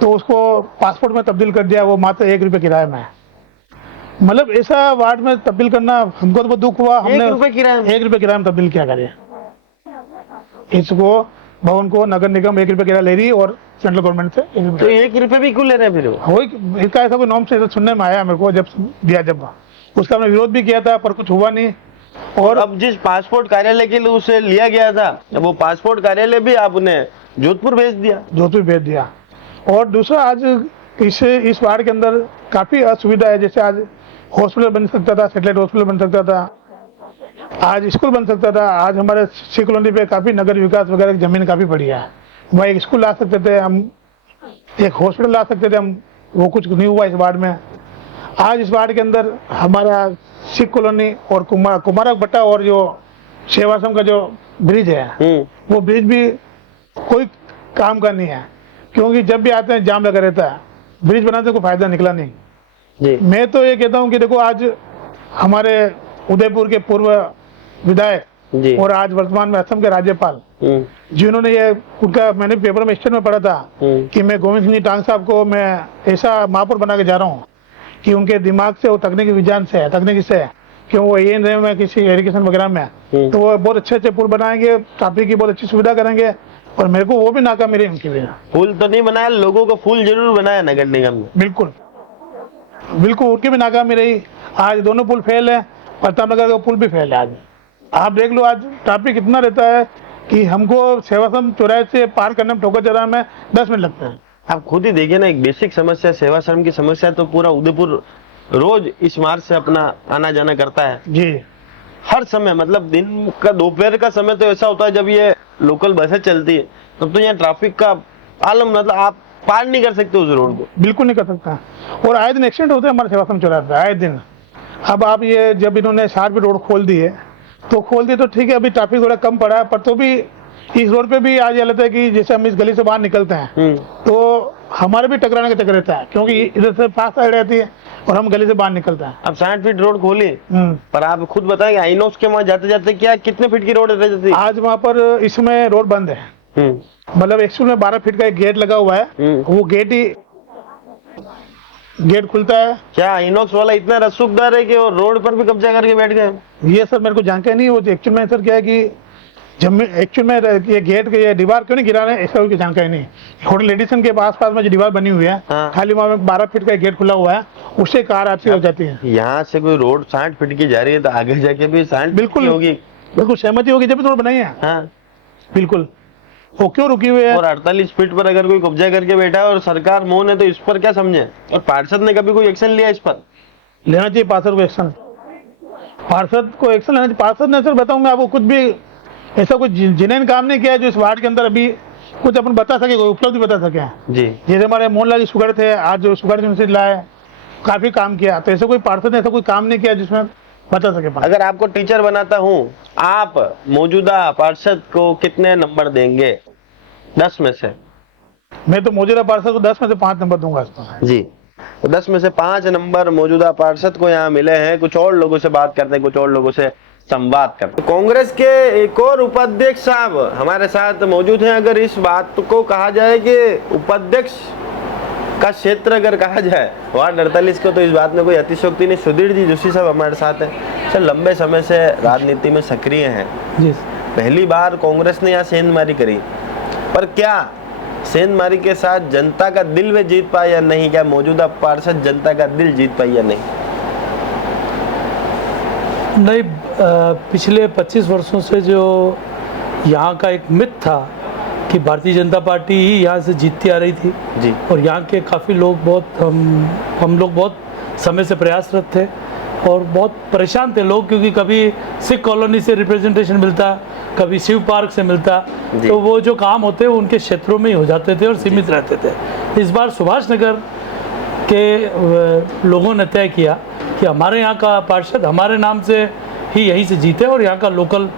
तो उसको पासपोर्ट में तब्दील कर दिया, वो मात्र 1 रुपये किराए में। मतलब ऐसा वार्ड में तब्दील करना हमको तो बहुत दुख हुआ। हमने 1 रुपये किराए में तब्दील किया करे। इसको भवन को नगर निगम 1 रुपये किराया ले रही और सेंट्रल गवर्नमेंट से 1 रुपये भी क्यों ले रहे हैं? फिर इसका ऐसा कोई नॉर्म से सुनने में आया मेरे को, जब दिया जब उसका हमने विरोध भी किया था पर कुछ हुआ नहीं। और अब जिस पासपोर्ट कार्यालय के लिए उसे लिया गया था, वो पासपोर्ट कार्यालय भी आपने जोधपुर भेज दिया। और दूसरा आज इस वार्ड के अंदर काफी असुविधा है। जैसे आज हॉस्पिटल बन सकता था, सैटेलाइट हॉस्पिटल बन सकता था, आज स्कूल बन सकता था। आज हमारे सी कॉलोनी पे काफी नगर विकास वगैरह की जमीन काफी बढ़ी है, वहाँ एक स्कूल ला सकते थे हम, एक हॉस्पिटल ला सकते थे हम, वो कुछ नहीं हुआ इस वार्ड में। आज इस वार्ड के अंदर हमारा सिख कॉलोनी और कुमारक भट्टा और जो सेवाश्रम का जो ब्रिज है वो ब्रिज भी कोई काम का नहीं है, क्योंकि जब भी आते हैं जाम लगा रहता है। ब्रिज बनाने को फायदा निकला नहीं जी। मैं तो ये कहता हूँ कि देखो आज हमारे उदयपुर के पूर्व विधायक और आज वर्तमान में असम के राज्यपाल जिन्होंने ये उनका मैंने पेपर में स्टेट में पढ़ा था कि मैं गोविंद सिंह टांग साहब को मैं ऐसा महापौर बना के जा रहा हूँ कि उनके दिमाग से वो तकनीकी विज्ञान से है, तकनीकी से क्यों वो ये रहे में किसी एजुकेशन वगैरह में, तो वो बहुत अच्छे पुल बनाएंगे, ट्रैफिक की बहुत अच्छी सुविधा करेंगे। और मेरे को वो भी नाकामी रही उनकी भी। पुल तो नहीं बनाया, लोगों को फूल जरूर बनाया नगर निगम में। बिल्कुल उनकी भी नाकामी रही। आज दोनों पुल फेल है, प्रतापनगर का पुल भी फेल है। आज आप देख लो, आज ट्रैफिक इतना रहता है कि हमको सेवाश्रम चौराहे से पार करने में ठोकर चौराहे में 10 मिनट लगते हैं। आप खुद ही देखिए ना, एक बेसिक समस्या सेवाश्रम की समस्या तो पूरा उदयपुर रोज इस मार्ग से अपना आना जाना करता है जी। हर समय, मतलब दिन का दोपहर का समय तो ऐसा होता है जब ये लोकल बसें चलती है तब तो यहाँ ट्रैफिक का आलम, मतलब आप पार नहीं कर सकते उस रोड को, बिल्कुल नहीं कर सकता। और आए दिन एक्सीडेंट होते हैं हमारे सेवाश्रम चौराहे पे, आए दिन। अब आप ये जब इन्होंने 60 फीट रोड खोल दी है तो ठीक है, अभी ट्रैफिक थोड़ा कम पड़ा है, पर तो भी इस रोड पे भी आज हालत है कि जैसे हम इस गली से बाहर निकलते हैं तो हमारे भी टकराने का चक्कर रहता है, क्योंकि इधर से पास साइड रहती है और हम गली से बाहर निकलते हैं। अब 60 फीट रोड खोली, पर आप खुद बताएंगे आइनॉक्स के वहाँ जाते जाते क्या कितने फीट की रोड रह जाती है? आज वहाँ पर इसमें रोड बंद है, मतलब एक्चुअल में 12 फीट का एक गेट लगा हुआ है, वो गेट खुलता है। क्या आइनॉक्स वाला इतना रसूखदार है कि वो रोड पर भी कब्जा करके बैठ गए? ये सर मेरे को जानकारी नहीं, वो एक्चुअल में सर क्या है कि जब एक्चुअल में ये गेट के ये दीवार क्यों नहीं गिरा रहे हैं इसका कोई जानकारी नहीं। होटल एडिसन के आस-पास में जो दीवार बनी हुई है, खाली वहाँ में 12 फीट का गेट खुला हुआ है, उससे कार आपसी हो जाती है। यहाँ से कोई रोड 60 फीट की जा रही है तो आगे जाके भी 60 बिल्कुल होगी, बिल्कुल सहमति होगी जब रोड बनाई है। हाँ बिल्कुल, वो क्यों रुकी हुई है? और 48 फीट पर अगर कोई कब्जा करके बैठा है और सरकार मौन है तो इस पर क्या समझे? और पार्षद ने कभी कोई एक्शन लिया इस पर? लेना चाहिए पार्षद को एक्शन, पार्षद को एक्शन लेना चाहिए। पार्षद ने सर बताऊं मैं आपको, खुद भी ऐसा कोई जिनेन काम नहीं किया है जो इस वार्ड के अंदर अभी कुछ अपन बता सके, कोई उपलब्धि बता सके जी। जैसे हमारे मोहनलाल जी शुगर थे, आज जो शुगर यूनिवर्सिटी लाए, काफी काम किया, तो ऐसा कोई पार्षद ने ऐसा कोई काम नहीं किया जिसमें बता सके। अगर आपको टीचर बनाता हूँ, आप मौजूदा पार्षद को कितने नंबर देंगे 10 में से? मैं तो मौजूदा पार्षद को 10 में से 5 नंबर दूंगा इसको। जी, तो 10 में से 5 नंबर मौजूदा पार्षद को यहाँ मिले हैं। कुछ और लोगों से बात करते हैं, कुछ और लोगों से संवाद करते हैं। कांग्रेस के एक और उपाध्यक्ष साहब हमारे साथ मौजूद हैं। अगर इस बात को कहा जाए कि उपाध्यक्ष का क्षेत्र अगर कहा जाए वार्ड 48 को, तो इस बात में कोई अतिशयोक्ति नहीं। सुधीर जी जोशी साहब हमारे साथ हैं। सर, लंबे समय से राजनीति में सक्रिय हैं, पहली बार कांग्रेस ने यहाँ सेंधमारी करी, पर क्या सेंधमारी के साथ जनता का दिल वे जीत पाया या नहीं? क्या मौजूदा पार्षद जनता का दिल जीत पाई या नहीं? नहीं, पिछले 25 वर्षों से जो यहाँ का एक मिथ था कि भारतीय जनता पार्टी ही यहाँ से जीतती आ रही थी जी, और यहाँ के काफ़ी लोग हम लोग बहुत समय से प्रयासरत थे और बहुत परेशान थे लोग, क्योंकि कभी सिख कॉलोनी से रिप्रेजेंटेशन मिलता, कभी शिव पार्क से मिलता, तो वो जो काम होते वो उनके क्षेत्रों में ही हो जाते थे और सीमित रहते थे। इस बार सुभाष नगर के लोगों ने तय किया कि हमारे यहाँ का पार्षद हमारे नाम से ही यहीं से जीते और यहाँ का लोकल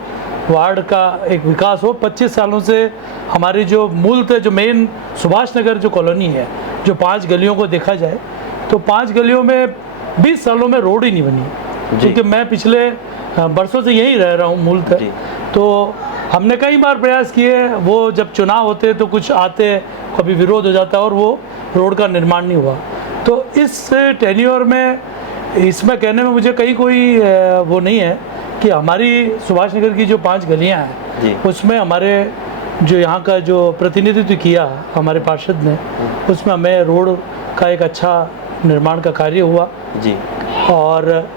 वार्ड का एक विकास हो। 25 सालों से हमारी जो मूल थे, जो मेन सुभाष नगर जो कॉलोनी है, जो 5 गलियों को देखा जाए तो 5 गलियों में 20 सालों में रोड ही नहीं बनी, क्योंकि मैं पिछले बरसों से यहीं रह रहा हूँ मूलतः। तो हमने कई बार प्रयास किए, वो जब चुनाव होते तो कुछ आते, कभी विरोध हो जाता और वो रोड का निर्माण नहीं हुआ। तो इस टेन्योर में इसमें कहने में मुझे कहीं कोई वो नहीं है कि हमारी सुभाष नगर की जो 5 गलियां हैं उसमें हमारे जो यहाँ का जो प्रतिनिधित्व किया हमारे पार्षद ने, उसमें हमें रोड का एक अच्छा निर्माण का कार्य हुआ जी। और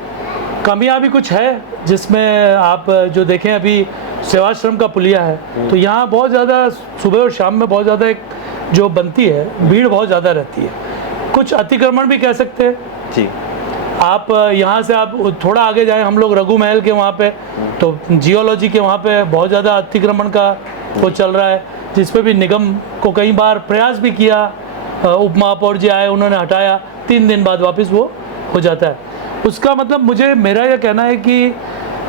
कमियां भी कुछ है, जिसमें आप जो देखें अभी सेवाश्रम का पुलिया है, तो यहाँ बहुत ज़्यादा सुबह और शाम में बहुत ज़्यादा एक जो बनती है भीड़ बहुत ज़्यादा रहती है। कुछ अतिक्रमण भी कह सकते हैं जी। आप यहाँ से आप थोड़ा आगे जाएं, हम लोग रघु महल के वहाँ पे, तो जियोलॉजी के वहाँ पे बहुत ज़्यादा अतिक्रमण का वो चल रहा है, जिस पे भी निगम को कई बार प्रयास भी किया, उप महापौर जी आए, उन्होंने हटाया, 3 दिन बाद वापस वो हो जाता है। उसका मतलब मुझे मेरा यह कहना है कि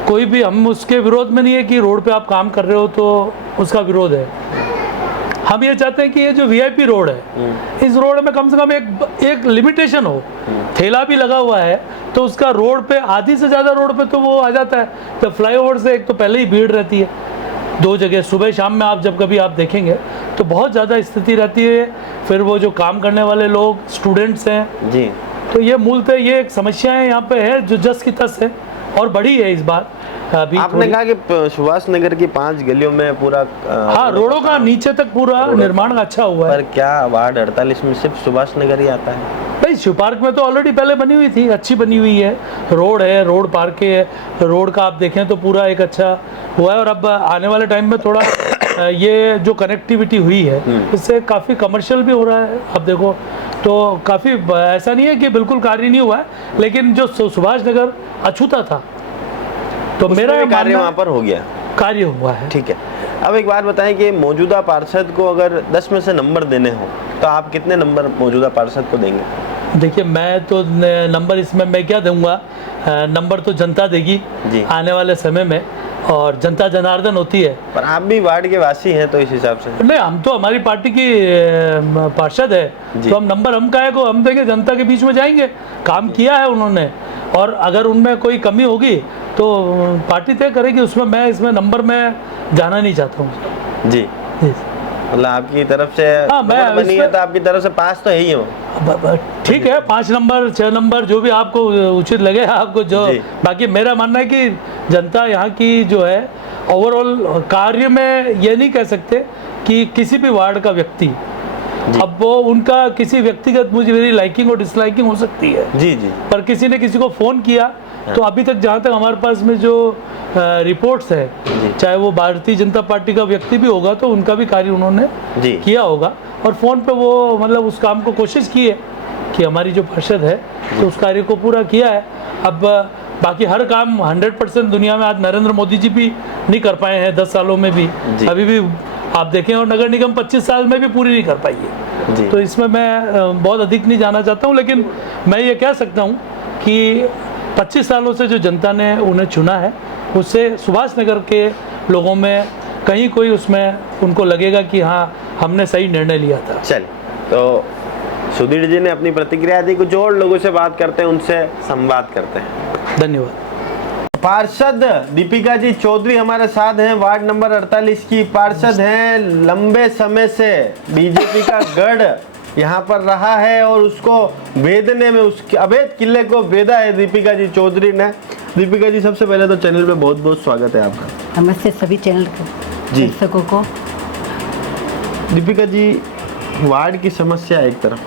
कोई भी, हम उसके विरोध में नहीं है कि रोड पे आप काम कर रहे हो तो उसका विरोध है। हम ये चाहते हैं कि ये जो वीआईपी रोड है, इस रोड में कम से कम एक लिमिटेशन हो। ठेला भी लगा हुआ है तो उसका रोड पे आधी से ज़्यादा रोड पे तो वो आ जाता है। जब फ्लाईओवर से एक तो पहले ही भीड़ रहती है 2 जगह, सुबह शाम में आप जब कभी आप देखेंगे तो बहुत ज़्यादा स्थिति रहती है। फिर वो जो काम करने वाले लोग, स्टूडेंट्स हैं जी, तो ये मूलतः ये एक समस्याएं यहाँ पे है जो जस की तस है और बड़ी है इस बार। अभी आपने कहा कि सुभाष नगर की 5 गलियों में पूरा हाँ रोडों का नीचे तक पूरा निर्माण अच्छा हुआ है। पर क्या वार्ड 48 में सिर्फ सुभाष नगर ही आता है? भाई शिव पार्क में तो ऑलरेडी पहले बनी हुई थी, अच्छी बनी हुई है, रोड है, रोड पार्क है, रोड का आप देखें तो पूरा एक अच्छा हुआ है। और अब आने वाले टाइम में थोड़ा ये जो कनेक्टिविटी हुई है इससे काफ़ी कमर्शियल भी हो रहा है। अब देखो तो काफ़ी ऐसा नहीं है कि बिल्कुल कार्य नहीं हुआ है, लेकिन जो सुभाष नगर अछूता था तो मेरा कार्य वहाँ पर हो गया, कार्य हुआ है। ठीक है। अब एक बात बताएं कि मौजूदा पार्षद को अगर 10 में से नंबर देने हो तो आप कितने नंबर मौजूदा पार्षद को देंगे? देखिए मैं तो नंबर इसमें मैं क्या दूंगा, नंबर तो जनता देगी आने वाले समय में। और जनता जनार्दन होती है। पर आप भी वार्ड के वासी हैं तो इस हिसाब से नहीं, हम तो हमारी पार्टी की पार्षद है, तो हम नंबर हम का है को हम देंगे, जनता के बीच में जाएंगे। काम किया है उन्होंने, और अगर उनमें कोई कमी होगी तो पार्टी तय करेगी, उसमें मैं इसमें नंबर में जाना नहीं चाहता हूँ। जी, मतलब आपकी तरफ से मैं बनी है तो आपकी तरफ से पास तो है ही हो। ठीक है, 5 नंबर 6 नंबर जो भी आपको उचित लगे आपको, जो बाकी मेरा मानना है कि जनता यहाँ की जो है ओवरऑल कार्य में ये नहीं कह सकते कि किसी भी वार्ड का व्यक्ति, अब वो उनका किसी व्यक्तिगत मुझे मेरी लाइकिंग और डिसलाइकिंग हो सकती है जी जी, पर किसी ने किसी को फोन किया तो अभी तक जहाँ तक हमारे पास में जो रिपोर्ट्स है, चाहे वो भारतीय जनता पार्टी का व्यक्ति भी होगा तो उनका भी कार्य उन्होंने किया होगा, और फोन पे वो मतलब उस काम को कोशिश की है कि हमारी जो पार्षद है तो उस कार्य को पूरा किया है। अब बाकी हर काम 100% दुनिया में आज नरेंद्र मोदी जी भी नहीं कर पाए हैं 10 सालों में भी, अभी भी आप देखें, और नगर निगम 25 साल में भी पूरी नहीं कर पाई है। तो इसमें मैं बहुत अधिक नहीं जाना चाहता हूँ, लेकिन मैं ये कह सकता हूँ कि 25 सालों से जो जनता ने उन्हें चुना है उससे सुभाष नगर के लोगों में कहीं कोई उसमें उनको लगेगा कि हाँ हमने सही निर्णय लिया था। चलिए, तो सुधीर जी ने अपनी प्रतिक्रिया दी, कुछ और लोगों से बात करते हैं, उनसे संवाद करते हैं। धन्यवाद। पार्षद दीपिका जी चौधरी हमारे साथ हैं, वार्ड नंबर 48 की पार्षद हैं। लंबे समय से बीजेपी का गढ़ यहाँ पर रहा है और उसको वेदने में, उसके अवैध किले को वेदा है दीपिका जी चौधरी ने। दीपिका जी, सबसे पहले तो चैनल पे बहुत बहुत स्वागत है आपका। नमस्ते सभी चैनल दर्शकों को। दीपिका जी, वार्ड की समस्या एक तरफ,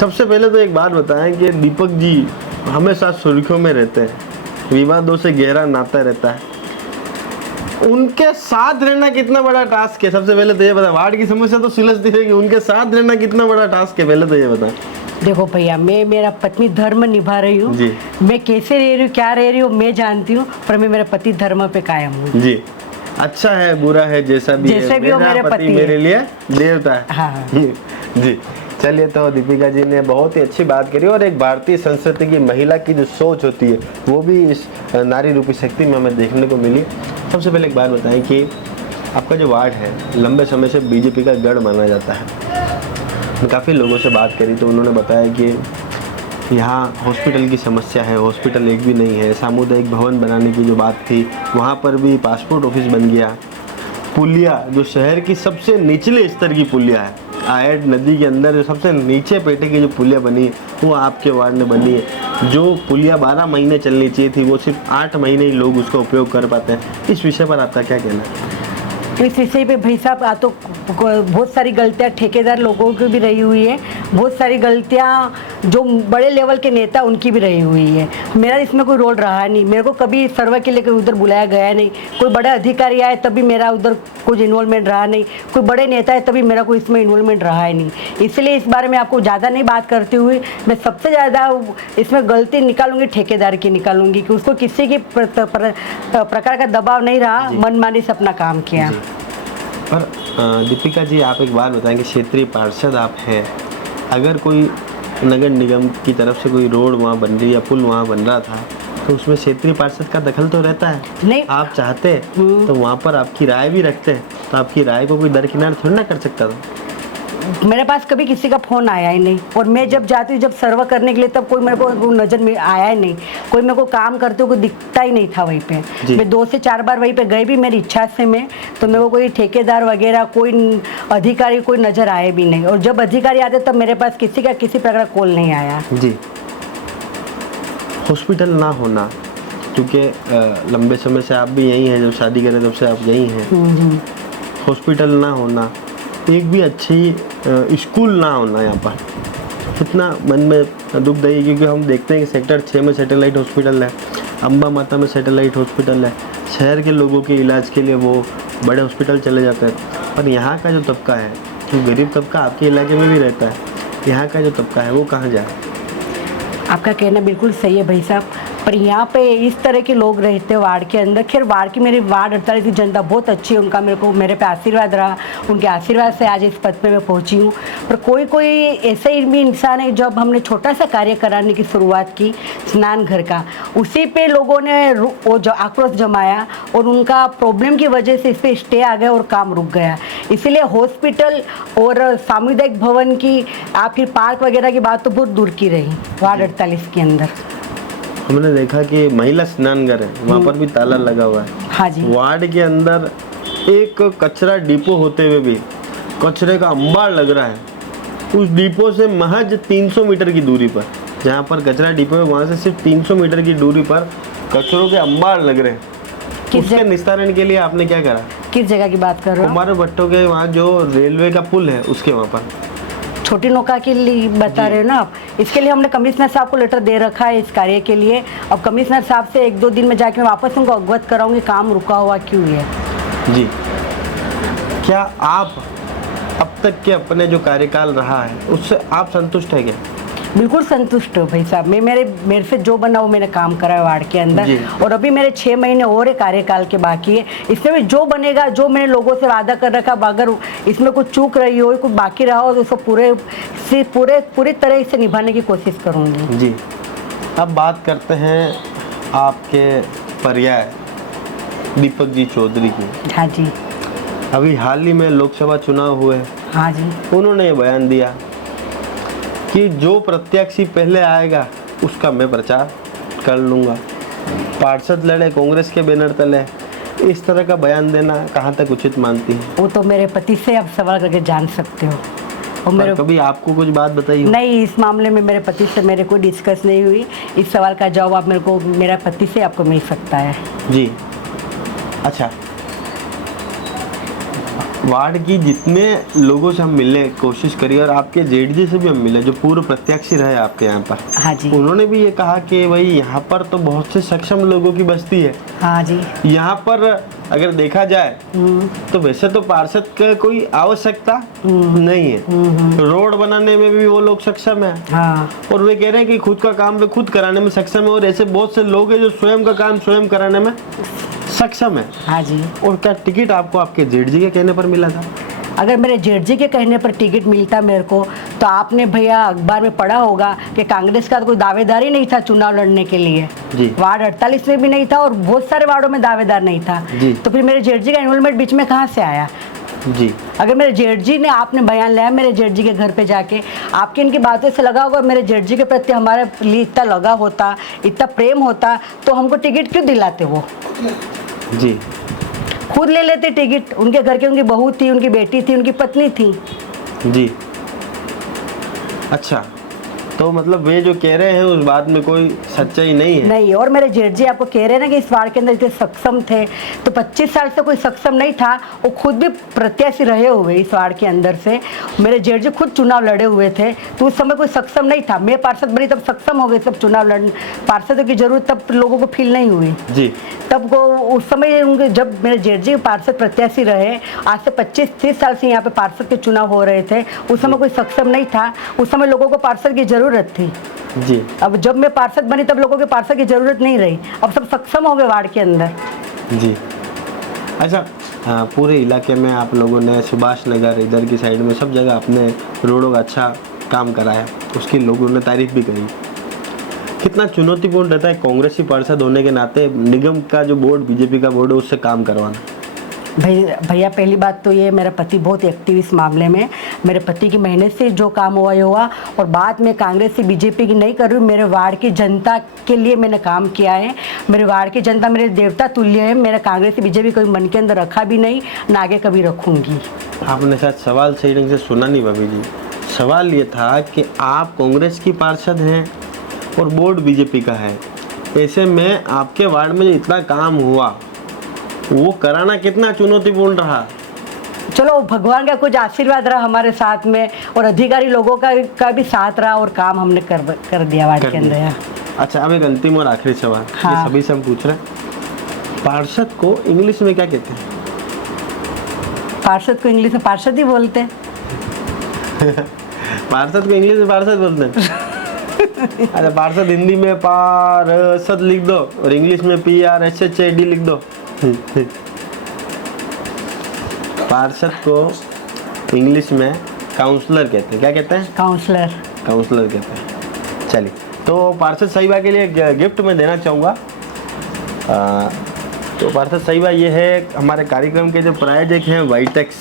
सबसे पहले तो एक बात बताएं कि दीपक जी हमेशा सुर्खियों में रहते हैं, विवादों से गहरा नाता रहता है, उनके साथ रहना कितना बड़ा टास्क है? सबसे पहले तो ये बताएं, वार्ड की समस्या तो सुलझती रहेगी, उनके साथ रहना कितना बड़ा टास्क है, पहले तो ये बताएं। देखो भैया, मैं मेरा पत्नी धर्म निभा रही हूँ, मैं कैसे रह रही हूँ, क्या रह रही हूँ मैं जानती हूँ, पर मैं मेरे पति धर्म पे कायम हूँ। जी, अच्छा है बुरा है जैसा भी है, मेरा पति मेरे लिए देवता है। हाँ। जी, चलिए, तो दीपिका जी ने बहुत ही अच्छी बात करी, और एक भारतीय संस्कृति की महिला की जो सोच होती है वो भी इस नारी रूपी शक्ति में हमें देखने को मिली। सबसे पहले एक बात बताएं कि आपका जो वार्ड है लंबे समय से बीजेपी का गढ़ माना जाता है। मैं काफ़ी लोगों से बात करी तो उन्होंने बताया कि यहाँ हॉस्पिटल की समस्या है, हॉस्पिटल एक भी नहीं है, सामुदायिक भवन बनाने की जो बात थी वहाँ पर भी पासपोर्ट ऑफिस बन गया, पुलिया जो शहर की सबसे निचले स्तर की पुलिया है, आयड नदी के अंदर जो सबसे नीचे पेटे की जो पुलिया बनी वो आपके वार्ड में बनी है। जो पुलिया 12 महीने चलनी चाहिए थी वो सिर्फ 8 महीने ही लोग उसका उपयोग कर पाते हैं। इस विषय पर आपका क्या कहना है? इस विषय पे भाई साहब तो बहुत सारी गलतियां ठेकेदार लोगों की भी रही हुई है, बहुत सारी गलतियां जो बड़े लेवल के नेता उनकी भी रही हुई है। मेरा इसमें कोई रोल रहा नहीं, मेरे को कभी सर्वे के लिए उधर बुलाया गया नहीं, कोई बड़े अधिकारी आए तभी मेरा उधर कुछ इन्वॉल्वमेंट रहा नहीं, कोई बड़े नेता है तभी मेरा कोई इसमें इन्वॉल्वमेंट रहा है नहीं। इसलिए इस बारे में आपको ज़्यादा नहीं बात करते हुए मैं सबसे ज़्यादा इसमें गलती निकालूंगी ठेकेदार की निकालूंगी कि उसको किसी के प्रकार का दबाव नहीं रहा, मनमानी से अपना काम किया। पर दीपिका जी, आप एक बात बताएं कि क्षेत्रीय पार्षद आप हैं, अगर कोई नगर निगम की तरफ से कोई रोड वहाँ बन रही या पुल वहाँ बन रहा था तो उसमें क्षेत्रीय पार्षद का दखल तो रहता है नहीं। आप चाहते तो वहाँ पर आपकी राय भी रखते हैं, तो आपकी राय को कोई दरकिनार थोड़ी ना कर सकता था। मेरे पास कभी किसी का फ़ोन आया ही नहीं, और मैं जब जाती हूँ जब सर्वे करने के लिए तब कोई मेरे को नज़र में आया ही नहीं, कोई मेरे को काम करते हुए दिखता ही नहीं था वहीं पे। मैं 2 से 4 बार वहीं पे गई भी मेरी इच्छा से मैं, तो मेरे को कोई ठेकेदार वगैरह कोई अधिकारी कोई नज़र आए भी नहीं, और जब अधिकारी आते तब मेरे पास किसी का किसी प्रकार कॉल नहीं आया। जी, हॉस्पिटल ना होना, क्योंकि लंबे समय से आप भी यही हैं, जब शादी करें तब से आप यही हैं, हॉस्पिटल ना होना, एक भी अच्छी स्कूल ना होना, यहाँ पर कितना मन में दुखदायी, क्योंकि हम देखते हैं कि सेक्टर 6 में सैटेलाइट हॉस्पिटल है, अम्बा माता में सैटेलाइट हॉस्पिटल है, शहर के लोगों के इलाज के लिए वो बड़े हॉस्पिटल चले जाते हैं, पर यहाँ का जो तबका है, जो गरीब तबका आपके इलाके में भी रहता है, यहाँ का जो तबका है वो कहाँ जाए? आपका कहना बिल्कुल सही है भाई साहब, पर यहाँ पे इस तरह के लोग रहते हैं वार्ड के अंदर। खैर वार्ड की मेरी वार्ड 48 की जनता बहुत अच्छी है, उनका मेरे पे आशीर्वाद रहा, उनके आशीर्वाद से आज इस पद पे मैं पहुँची हूँ। पर कोई ऐसा ही भी इंसान है, जब हमने छोटा सा कार्य कराने की शुरुआत की स्नान घर का, उसी पे लोगों ने वो जो आक्रोश जमाया और उनका प्रॉब्लम की वजह से इस पर स्टे आ गया और काम रुक गया। इसीलिए हॉस्पिटल और सामुदायिक भवन की आप फिर पार्क वगैरह की बात तो बहुत दूर की रही वार्ड 48 के अंदर। हमने देखा कि महिला स्नानघर है, वहाँ पर भी ताला लगा हुआ है। हाँ जी। वार्ड के अंदर एक कचरा डिपो होते हुए भी कचरे का अंबार लग रहा है। उस डिपो से महज 300 मीटर की दूरी पर, जहाँ पर कचरा डिपो है वहाँ से सिर्फ 300 मीटर की दूरी पर कचरों के अंबार लग रहे हैं। उसके निस्तारण के लिए आपने क्या करा? किस जगह की बात कर रहे हो? कुमार भट्टो के वहाँ जो रेलवे का पुल है उसके वहाँ पर छोटी नौका के लिए बता रहे हो ना आप। इसके लिए हमने कमिश्नर साहब को लेटर दे रखा है इस कार्य के लिए। अब कमिश्नर साहब से 1-2 दिन में जाके मैं वापस उनको अवगत कराऊंगी काम रुका हुआ क्यों है। जी, क्या आप अब तक के अपने जो कार्यकाल रहा है उससे आप संतुष्ट है क्या? बिल्कुल संतुष्ट हो भाई साहब। मेरे से जो बना वो मैंने काम करा है वार्ड के अंदर, और अभी मेरे 6 महीने और एक कार्यकाल के बाकी है। इसमें भी जो बनेगा, जो मैंने लोगों से वादा कर रखा, अगर इसमें कुछ चूक रही हो, कुछ बाकी रहा हो तो उसको पूरी तरह से निभाने की कोशिश करूँगी। जी, अब बात करते हैं आपके पर्याय दीपक जी चौधरी की। हाँ जी। अभी हाल ही में लोकसभा चुनाव हुए। हाँ जी। उन्होंने ये बयान दिया कि जो प्रत्याशी पहले आएगा उसका मैं प्रचार कर लूँगा। पार्षद लड़े कांग्रेस के बैनर तले, इस तरह का बयान देना कहाँ तक उचित मानती है? वो तो मेरे पति से आप सवाल करके जान सकते हो। और मेरे कभी आपको कुछ बात बताई हो? नहीं, इस मामले में मेरे पति से मेरे कोई डिस्कस नहीं हुई। इस सवाल का जवाब आप मेरा पति से आपको मिल सकता है। जी, अच्छा, वार्ड की जितने लोगों से हम मिलने कोशिश करी और आपके जेडजी से भी हम मिले जो पूर्व प्रत्याशी रहे आपके यहाँ पर। हाँ जी। उन्होंने भी ये कहा कि भाई यहाँ पर तो बहुत से सक्षम लोगों की बस्ती है। हाँ जी। यहाँ पर अगर देखा जाए तो वैसे तो पार्षद का कोई आवश्यकता नहीं है, रोड बनाने में भी वो लोग सक्षम है। हाँ। और वे कह रहे हैं कि खुद का काम वे खुद कराने में सक्षम है, और ऐसे बहुत से लोग हैं जो स्वयं का काम स्वयं कराने में सक्षम है। हाँ जी। और क्या टिकट आपको आपके जेठजी के कहने पर मिला था? अगर मेरे जेठजी के कहने पर टिकट मिलता मेरे को, तो आपने भैया अखबार में पढ़ा होगा कि कांग्रेस का तो कोई दावेदार ही नहीं था चुनाव lड़ने के लिए। जी। वार्ड 48 में भी नहीं था और बहुत सारे वार्डों में दावेदार नहीं था। जी। तो फिर मेरे जेठजी का इन्वॉल्वमेंट बीच में कहाँ से आया? जी। अगर मेरे जेठजी ने, आपने बयान लाया मेरे जेठजी के घर पे जाके, आपके इनकी बातों से लगा होगा मेरे जेठजी के प्रति हमारे लिए इतना लगा होता, इतना प्रेम होता, तो हमको टिकट क्यों दिलाते? वो जी खुद ले लेते टिकट। उनके घर के, उनकी बहू थी, उनकी बेटी थी, उनकी पत्नी थी। जी, अच्छा, तो मतलब वे जो कह रहे हैं उस बात में कोई सच्चाई नहीं है? नहीं। और मेरे जेठजी आपको कह रहे हैं ना कि इस वार्ड के अंदर इतने सक्षम थे, तो 25 साल से कोई सक्षम नहीं था। वो खुद भी प्रत्याशी रहे हुए इस वार्ड के अंदर से। मेरे जेठजी खुद चुनाव लड़े हुए थे, तो उस समय कोई सक्षम नहीं था। मैं पार्षद बनी तब सक्षम हो गए सब चुनाव लड़ने। पार्षदों की जरूरत तब लोगों को फील नहीं हुई। जी। तब को उस समय उनके, जब मेरे जेठजी पार्षद प्रत्याशी रहे, आज से 25-30 साल से यहाँ पे पार्षद के चुनाव हो रहे थे, उस समय कोई सक्षम नहीं था। उस समय लोगों को पार्षद की जरूरत थी। जी। अब जब मैं पार्षद बनी तब लोगों के पार्षद की जरूरत नहीं रही। अब सब सक्षम हो गए वार्ड के अंदर। जी, अच्छा, हाँ, पूरे इलाके में आप लोगों ने सुभाष नगर इधर की साइड में सब जगह अपने रोडों का अच्छा काम कराया, उसकी लोगों ने तारीफ भी करी। कितना चुनौतीपूर्ण रहता है कांग्रेसी पार्षद होने के नाते निगम का जो बोर्ड, बीजेपी का बोर्ड है, उससे काम करवाना? भैया पहली बात तो ये, मेरा पति बहुत एक्टिव इस मामले में। मेरे पति की मेहनत से जो काम हुआ ये हुआ, और बात मैं कांग्रेस से बीजेपी की नहीं कर रही हूँ। मेरे वार्ड की जनता के लिए मैंने काम किया है। मेरे वार्ड की जनता मेरे देवता तुल्य है। मेरा कांग्रेस से बीजेपी कोई मन के अंदर रखा भी नहीं, ना आगे कभी रखूँगी। आपने शायद सवाल सही ढंग से सुना नहीं भाभी जी। सवाल ये था कि आप कांग्रेस की पार्षद हैं और बोर्ड बीजेपी का है, ऐसे में आपके वार्ड में जो इतना काम हुआ वो कराना कितना चुनौतीपूर्ण रहा? चलो भगवान का कुछ आशीर्वाद रहा हमारे साथ में, और अधिकारी लोगों का भी साथ रहा, और काम हमने कर दिया वार्ड के अंदर। अच्छा, अब एक अंतिम और आखिरी सवाल। हाँ। ये सभी से हम पूछ रहे हैं, पार्षद को इंग्लिश में क्या कहते हैं? पार्षद को इंग्लिश में पार्षद ही बोलते हैं। पार्षद को इंग्लिश में पार्षद बोलते हैं। अच्छा, पार्षद हिंदी में पार्षद लिख दो और इंग्लिश में PRSHAD लिख दो। पार्षद को इंग्लिश में काउंसलर कहते हैं। क्या कहते हैं? काउंसलर। काउंसलर कहते हैं। चलिए, तो पार्षद साहिबा के लिए गिफ्ट में देना चाहूँगा। तो पार्षद साहिबा, ये है हमारे कार्यक्रम के जो प्रायोजक हैं वाइटेक्स,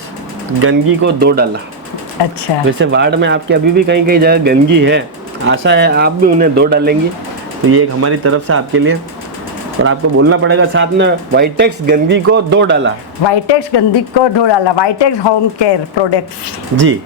गंदगी को 2 डाला। अच्छा। वैसे वार्ड में आपके अभी भी कहीं कहीं जगह गंदगी है, आशा है आप भी उन्हें 2 डालेंगी, तो ये एक हमारी तरफ से आपके लिए। और आपको बोलना पड़ेगा साथ में, वाइटेक्स गंदगी को 2 डाला। वाइटेक्स गंदगी को 2 डाला, वाइटेक्स होम केयर प्रोडक्ट्स। जी,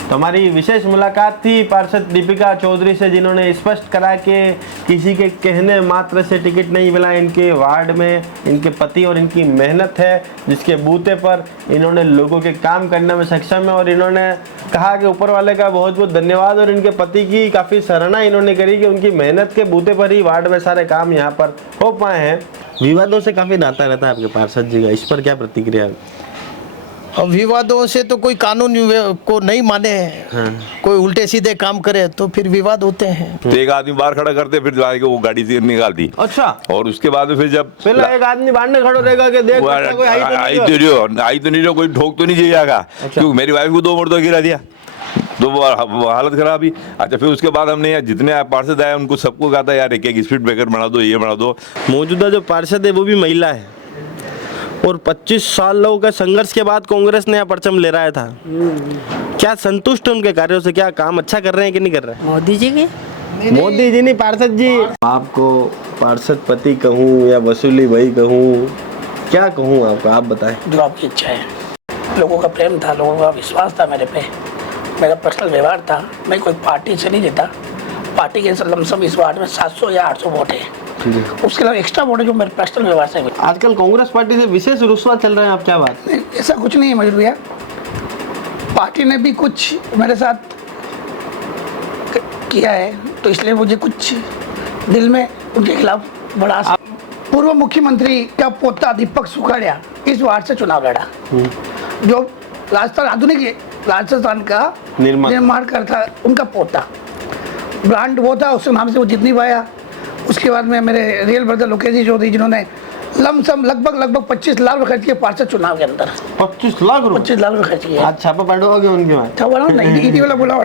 तो हमारी विशेष मुलाकात थी पार्षद दीपिका चौधरी से, जिन्होंने स्पष्ट करा कि किसी के कहने मात्र से टिकट नहीं मिला। इनके वार्ड में इनके पति और इनकी मेहनत है, जिसके बूते पर इन्होंने लोगों के काम करने में सक्षम है। और इन्होंने कहा कि ऊपर वाले का बहुत बहुत धन्यवाद, और इनके पति की काफ़ी सराहना इन्होंने करी कि उनकी मेहनत के बूते पर ही वार्ड में सारे काम यहाँ पर हो पाए हैं। विवादों से काफ़ी नाता रहता है आपके पार्षद जी का, इस पर क्या प्रतिक्रिया? विवादों से तो कोई कानून को नहीं माने, कोई उल्टे सीधे काम करे तो फिर विवाद होते हैं। तो एक आदमी बाहर खड़ा करते, फिर जाके वो गाड़ी से निकाल दी। अच्छा। और उसके बाद फिर जब पहले एक आदमी बाहर में खड़ा रहेगा कि देख कोई आई तो नहीं, कोई ठोक तो नहीं जाएगा। क्योंकि मेरी वाइफ को 2 मरतबा गिरा दिया, तो वो हालत खराब ही। अच्छा, फिर उसके बाद हमने जितने पार्षद आए उनको सबको कहा था यार एक स्पीड ब्रेकर बना दो, ये बना दो। मौजूदा जो पार्षद है वो भी महिला है, और 25 सालों का संघर्ष के बाद कांग्रेस ने परचम ले रहा था। क्या संतुष्ट उनके कार्यों से? क्या काम अच्छा कर रहे हैं कि नहीं कर रहे? मोदी जी के? मोदी जी नहीं, पार्षद जी। आपको पार्षद पति कहूँ या वसूली भाई कहूँ, क्या कहूँ आपको, आप बताएं। जो आपकी इच्छा है। लोगों का प्रेम था, लोगों का विश्वास था मेरे पे, मेरा पर्सनल व्यवहार था। मैं कोई पार्टी से नहीं देता, पार्टी के लमसम इस वार्ड में 700 या 800 वोट है, उसके अलावा एक्स्ट्रा वोट है जो मेरे पर्सनल व्यवहार से। आजकल कांग्रेस पार्टी से विशेष रुस्वा चल रहे हैं आप, क्या बात? ऐसा कुछ नहीं है मयूर भैया, पार्टी ने भी कुछ मेरे साथ किया है, तो इसलिए मुझे कुछ दिल में उनके खिलाफ बड़ा। पूर्व मुख्यमंत्री का पोता दीपक सुखाड़िया इस वार्ड से चुनाव लड़ा, जो राजस्थान आधुनिक राजस्थान का निर्माण करता, उनका पोता ब्रांड वो था, उसके नाम से वो जीत नहीं पाया। उसके बाद में मेरे रियल ब्रदर लोकेश जी चौधरी, जिन्होंने लमसम लगभग 25 लाख रुपए खर्च किए पार्षद चुनाव के अंदर। 25 लाख रुपए? 25 लाख रुपए खर्च किए। अच्छा, छापा पड़ोगे उनके बाद? छापा नहीं, ईडी वाला बोला।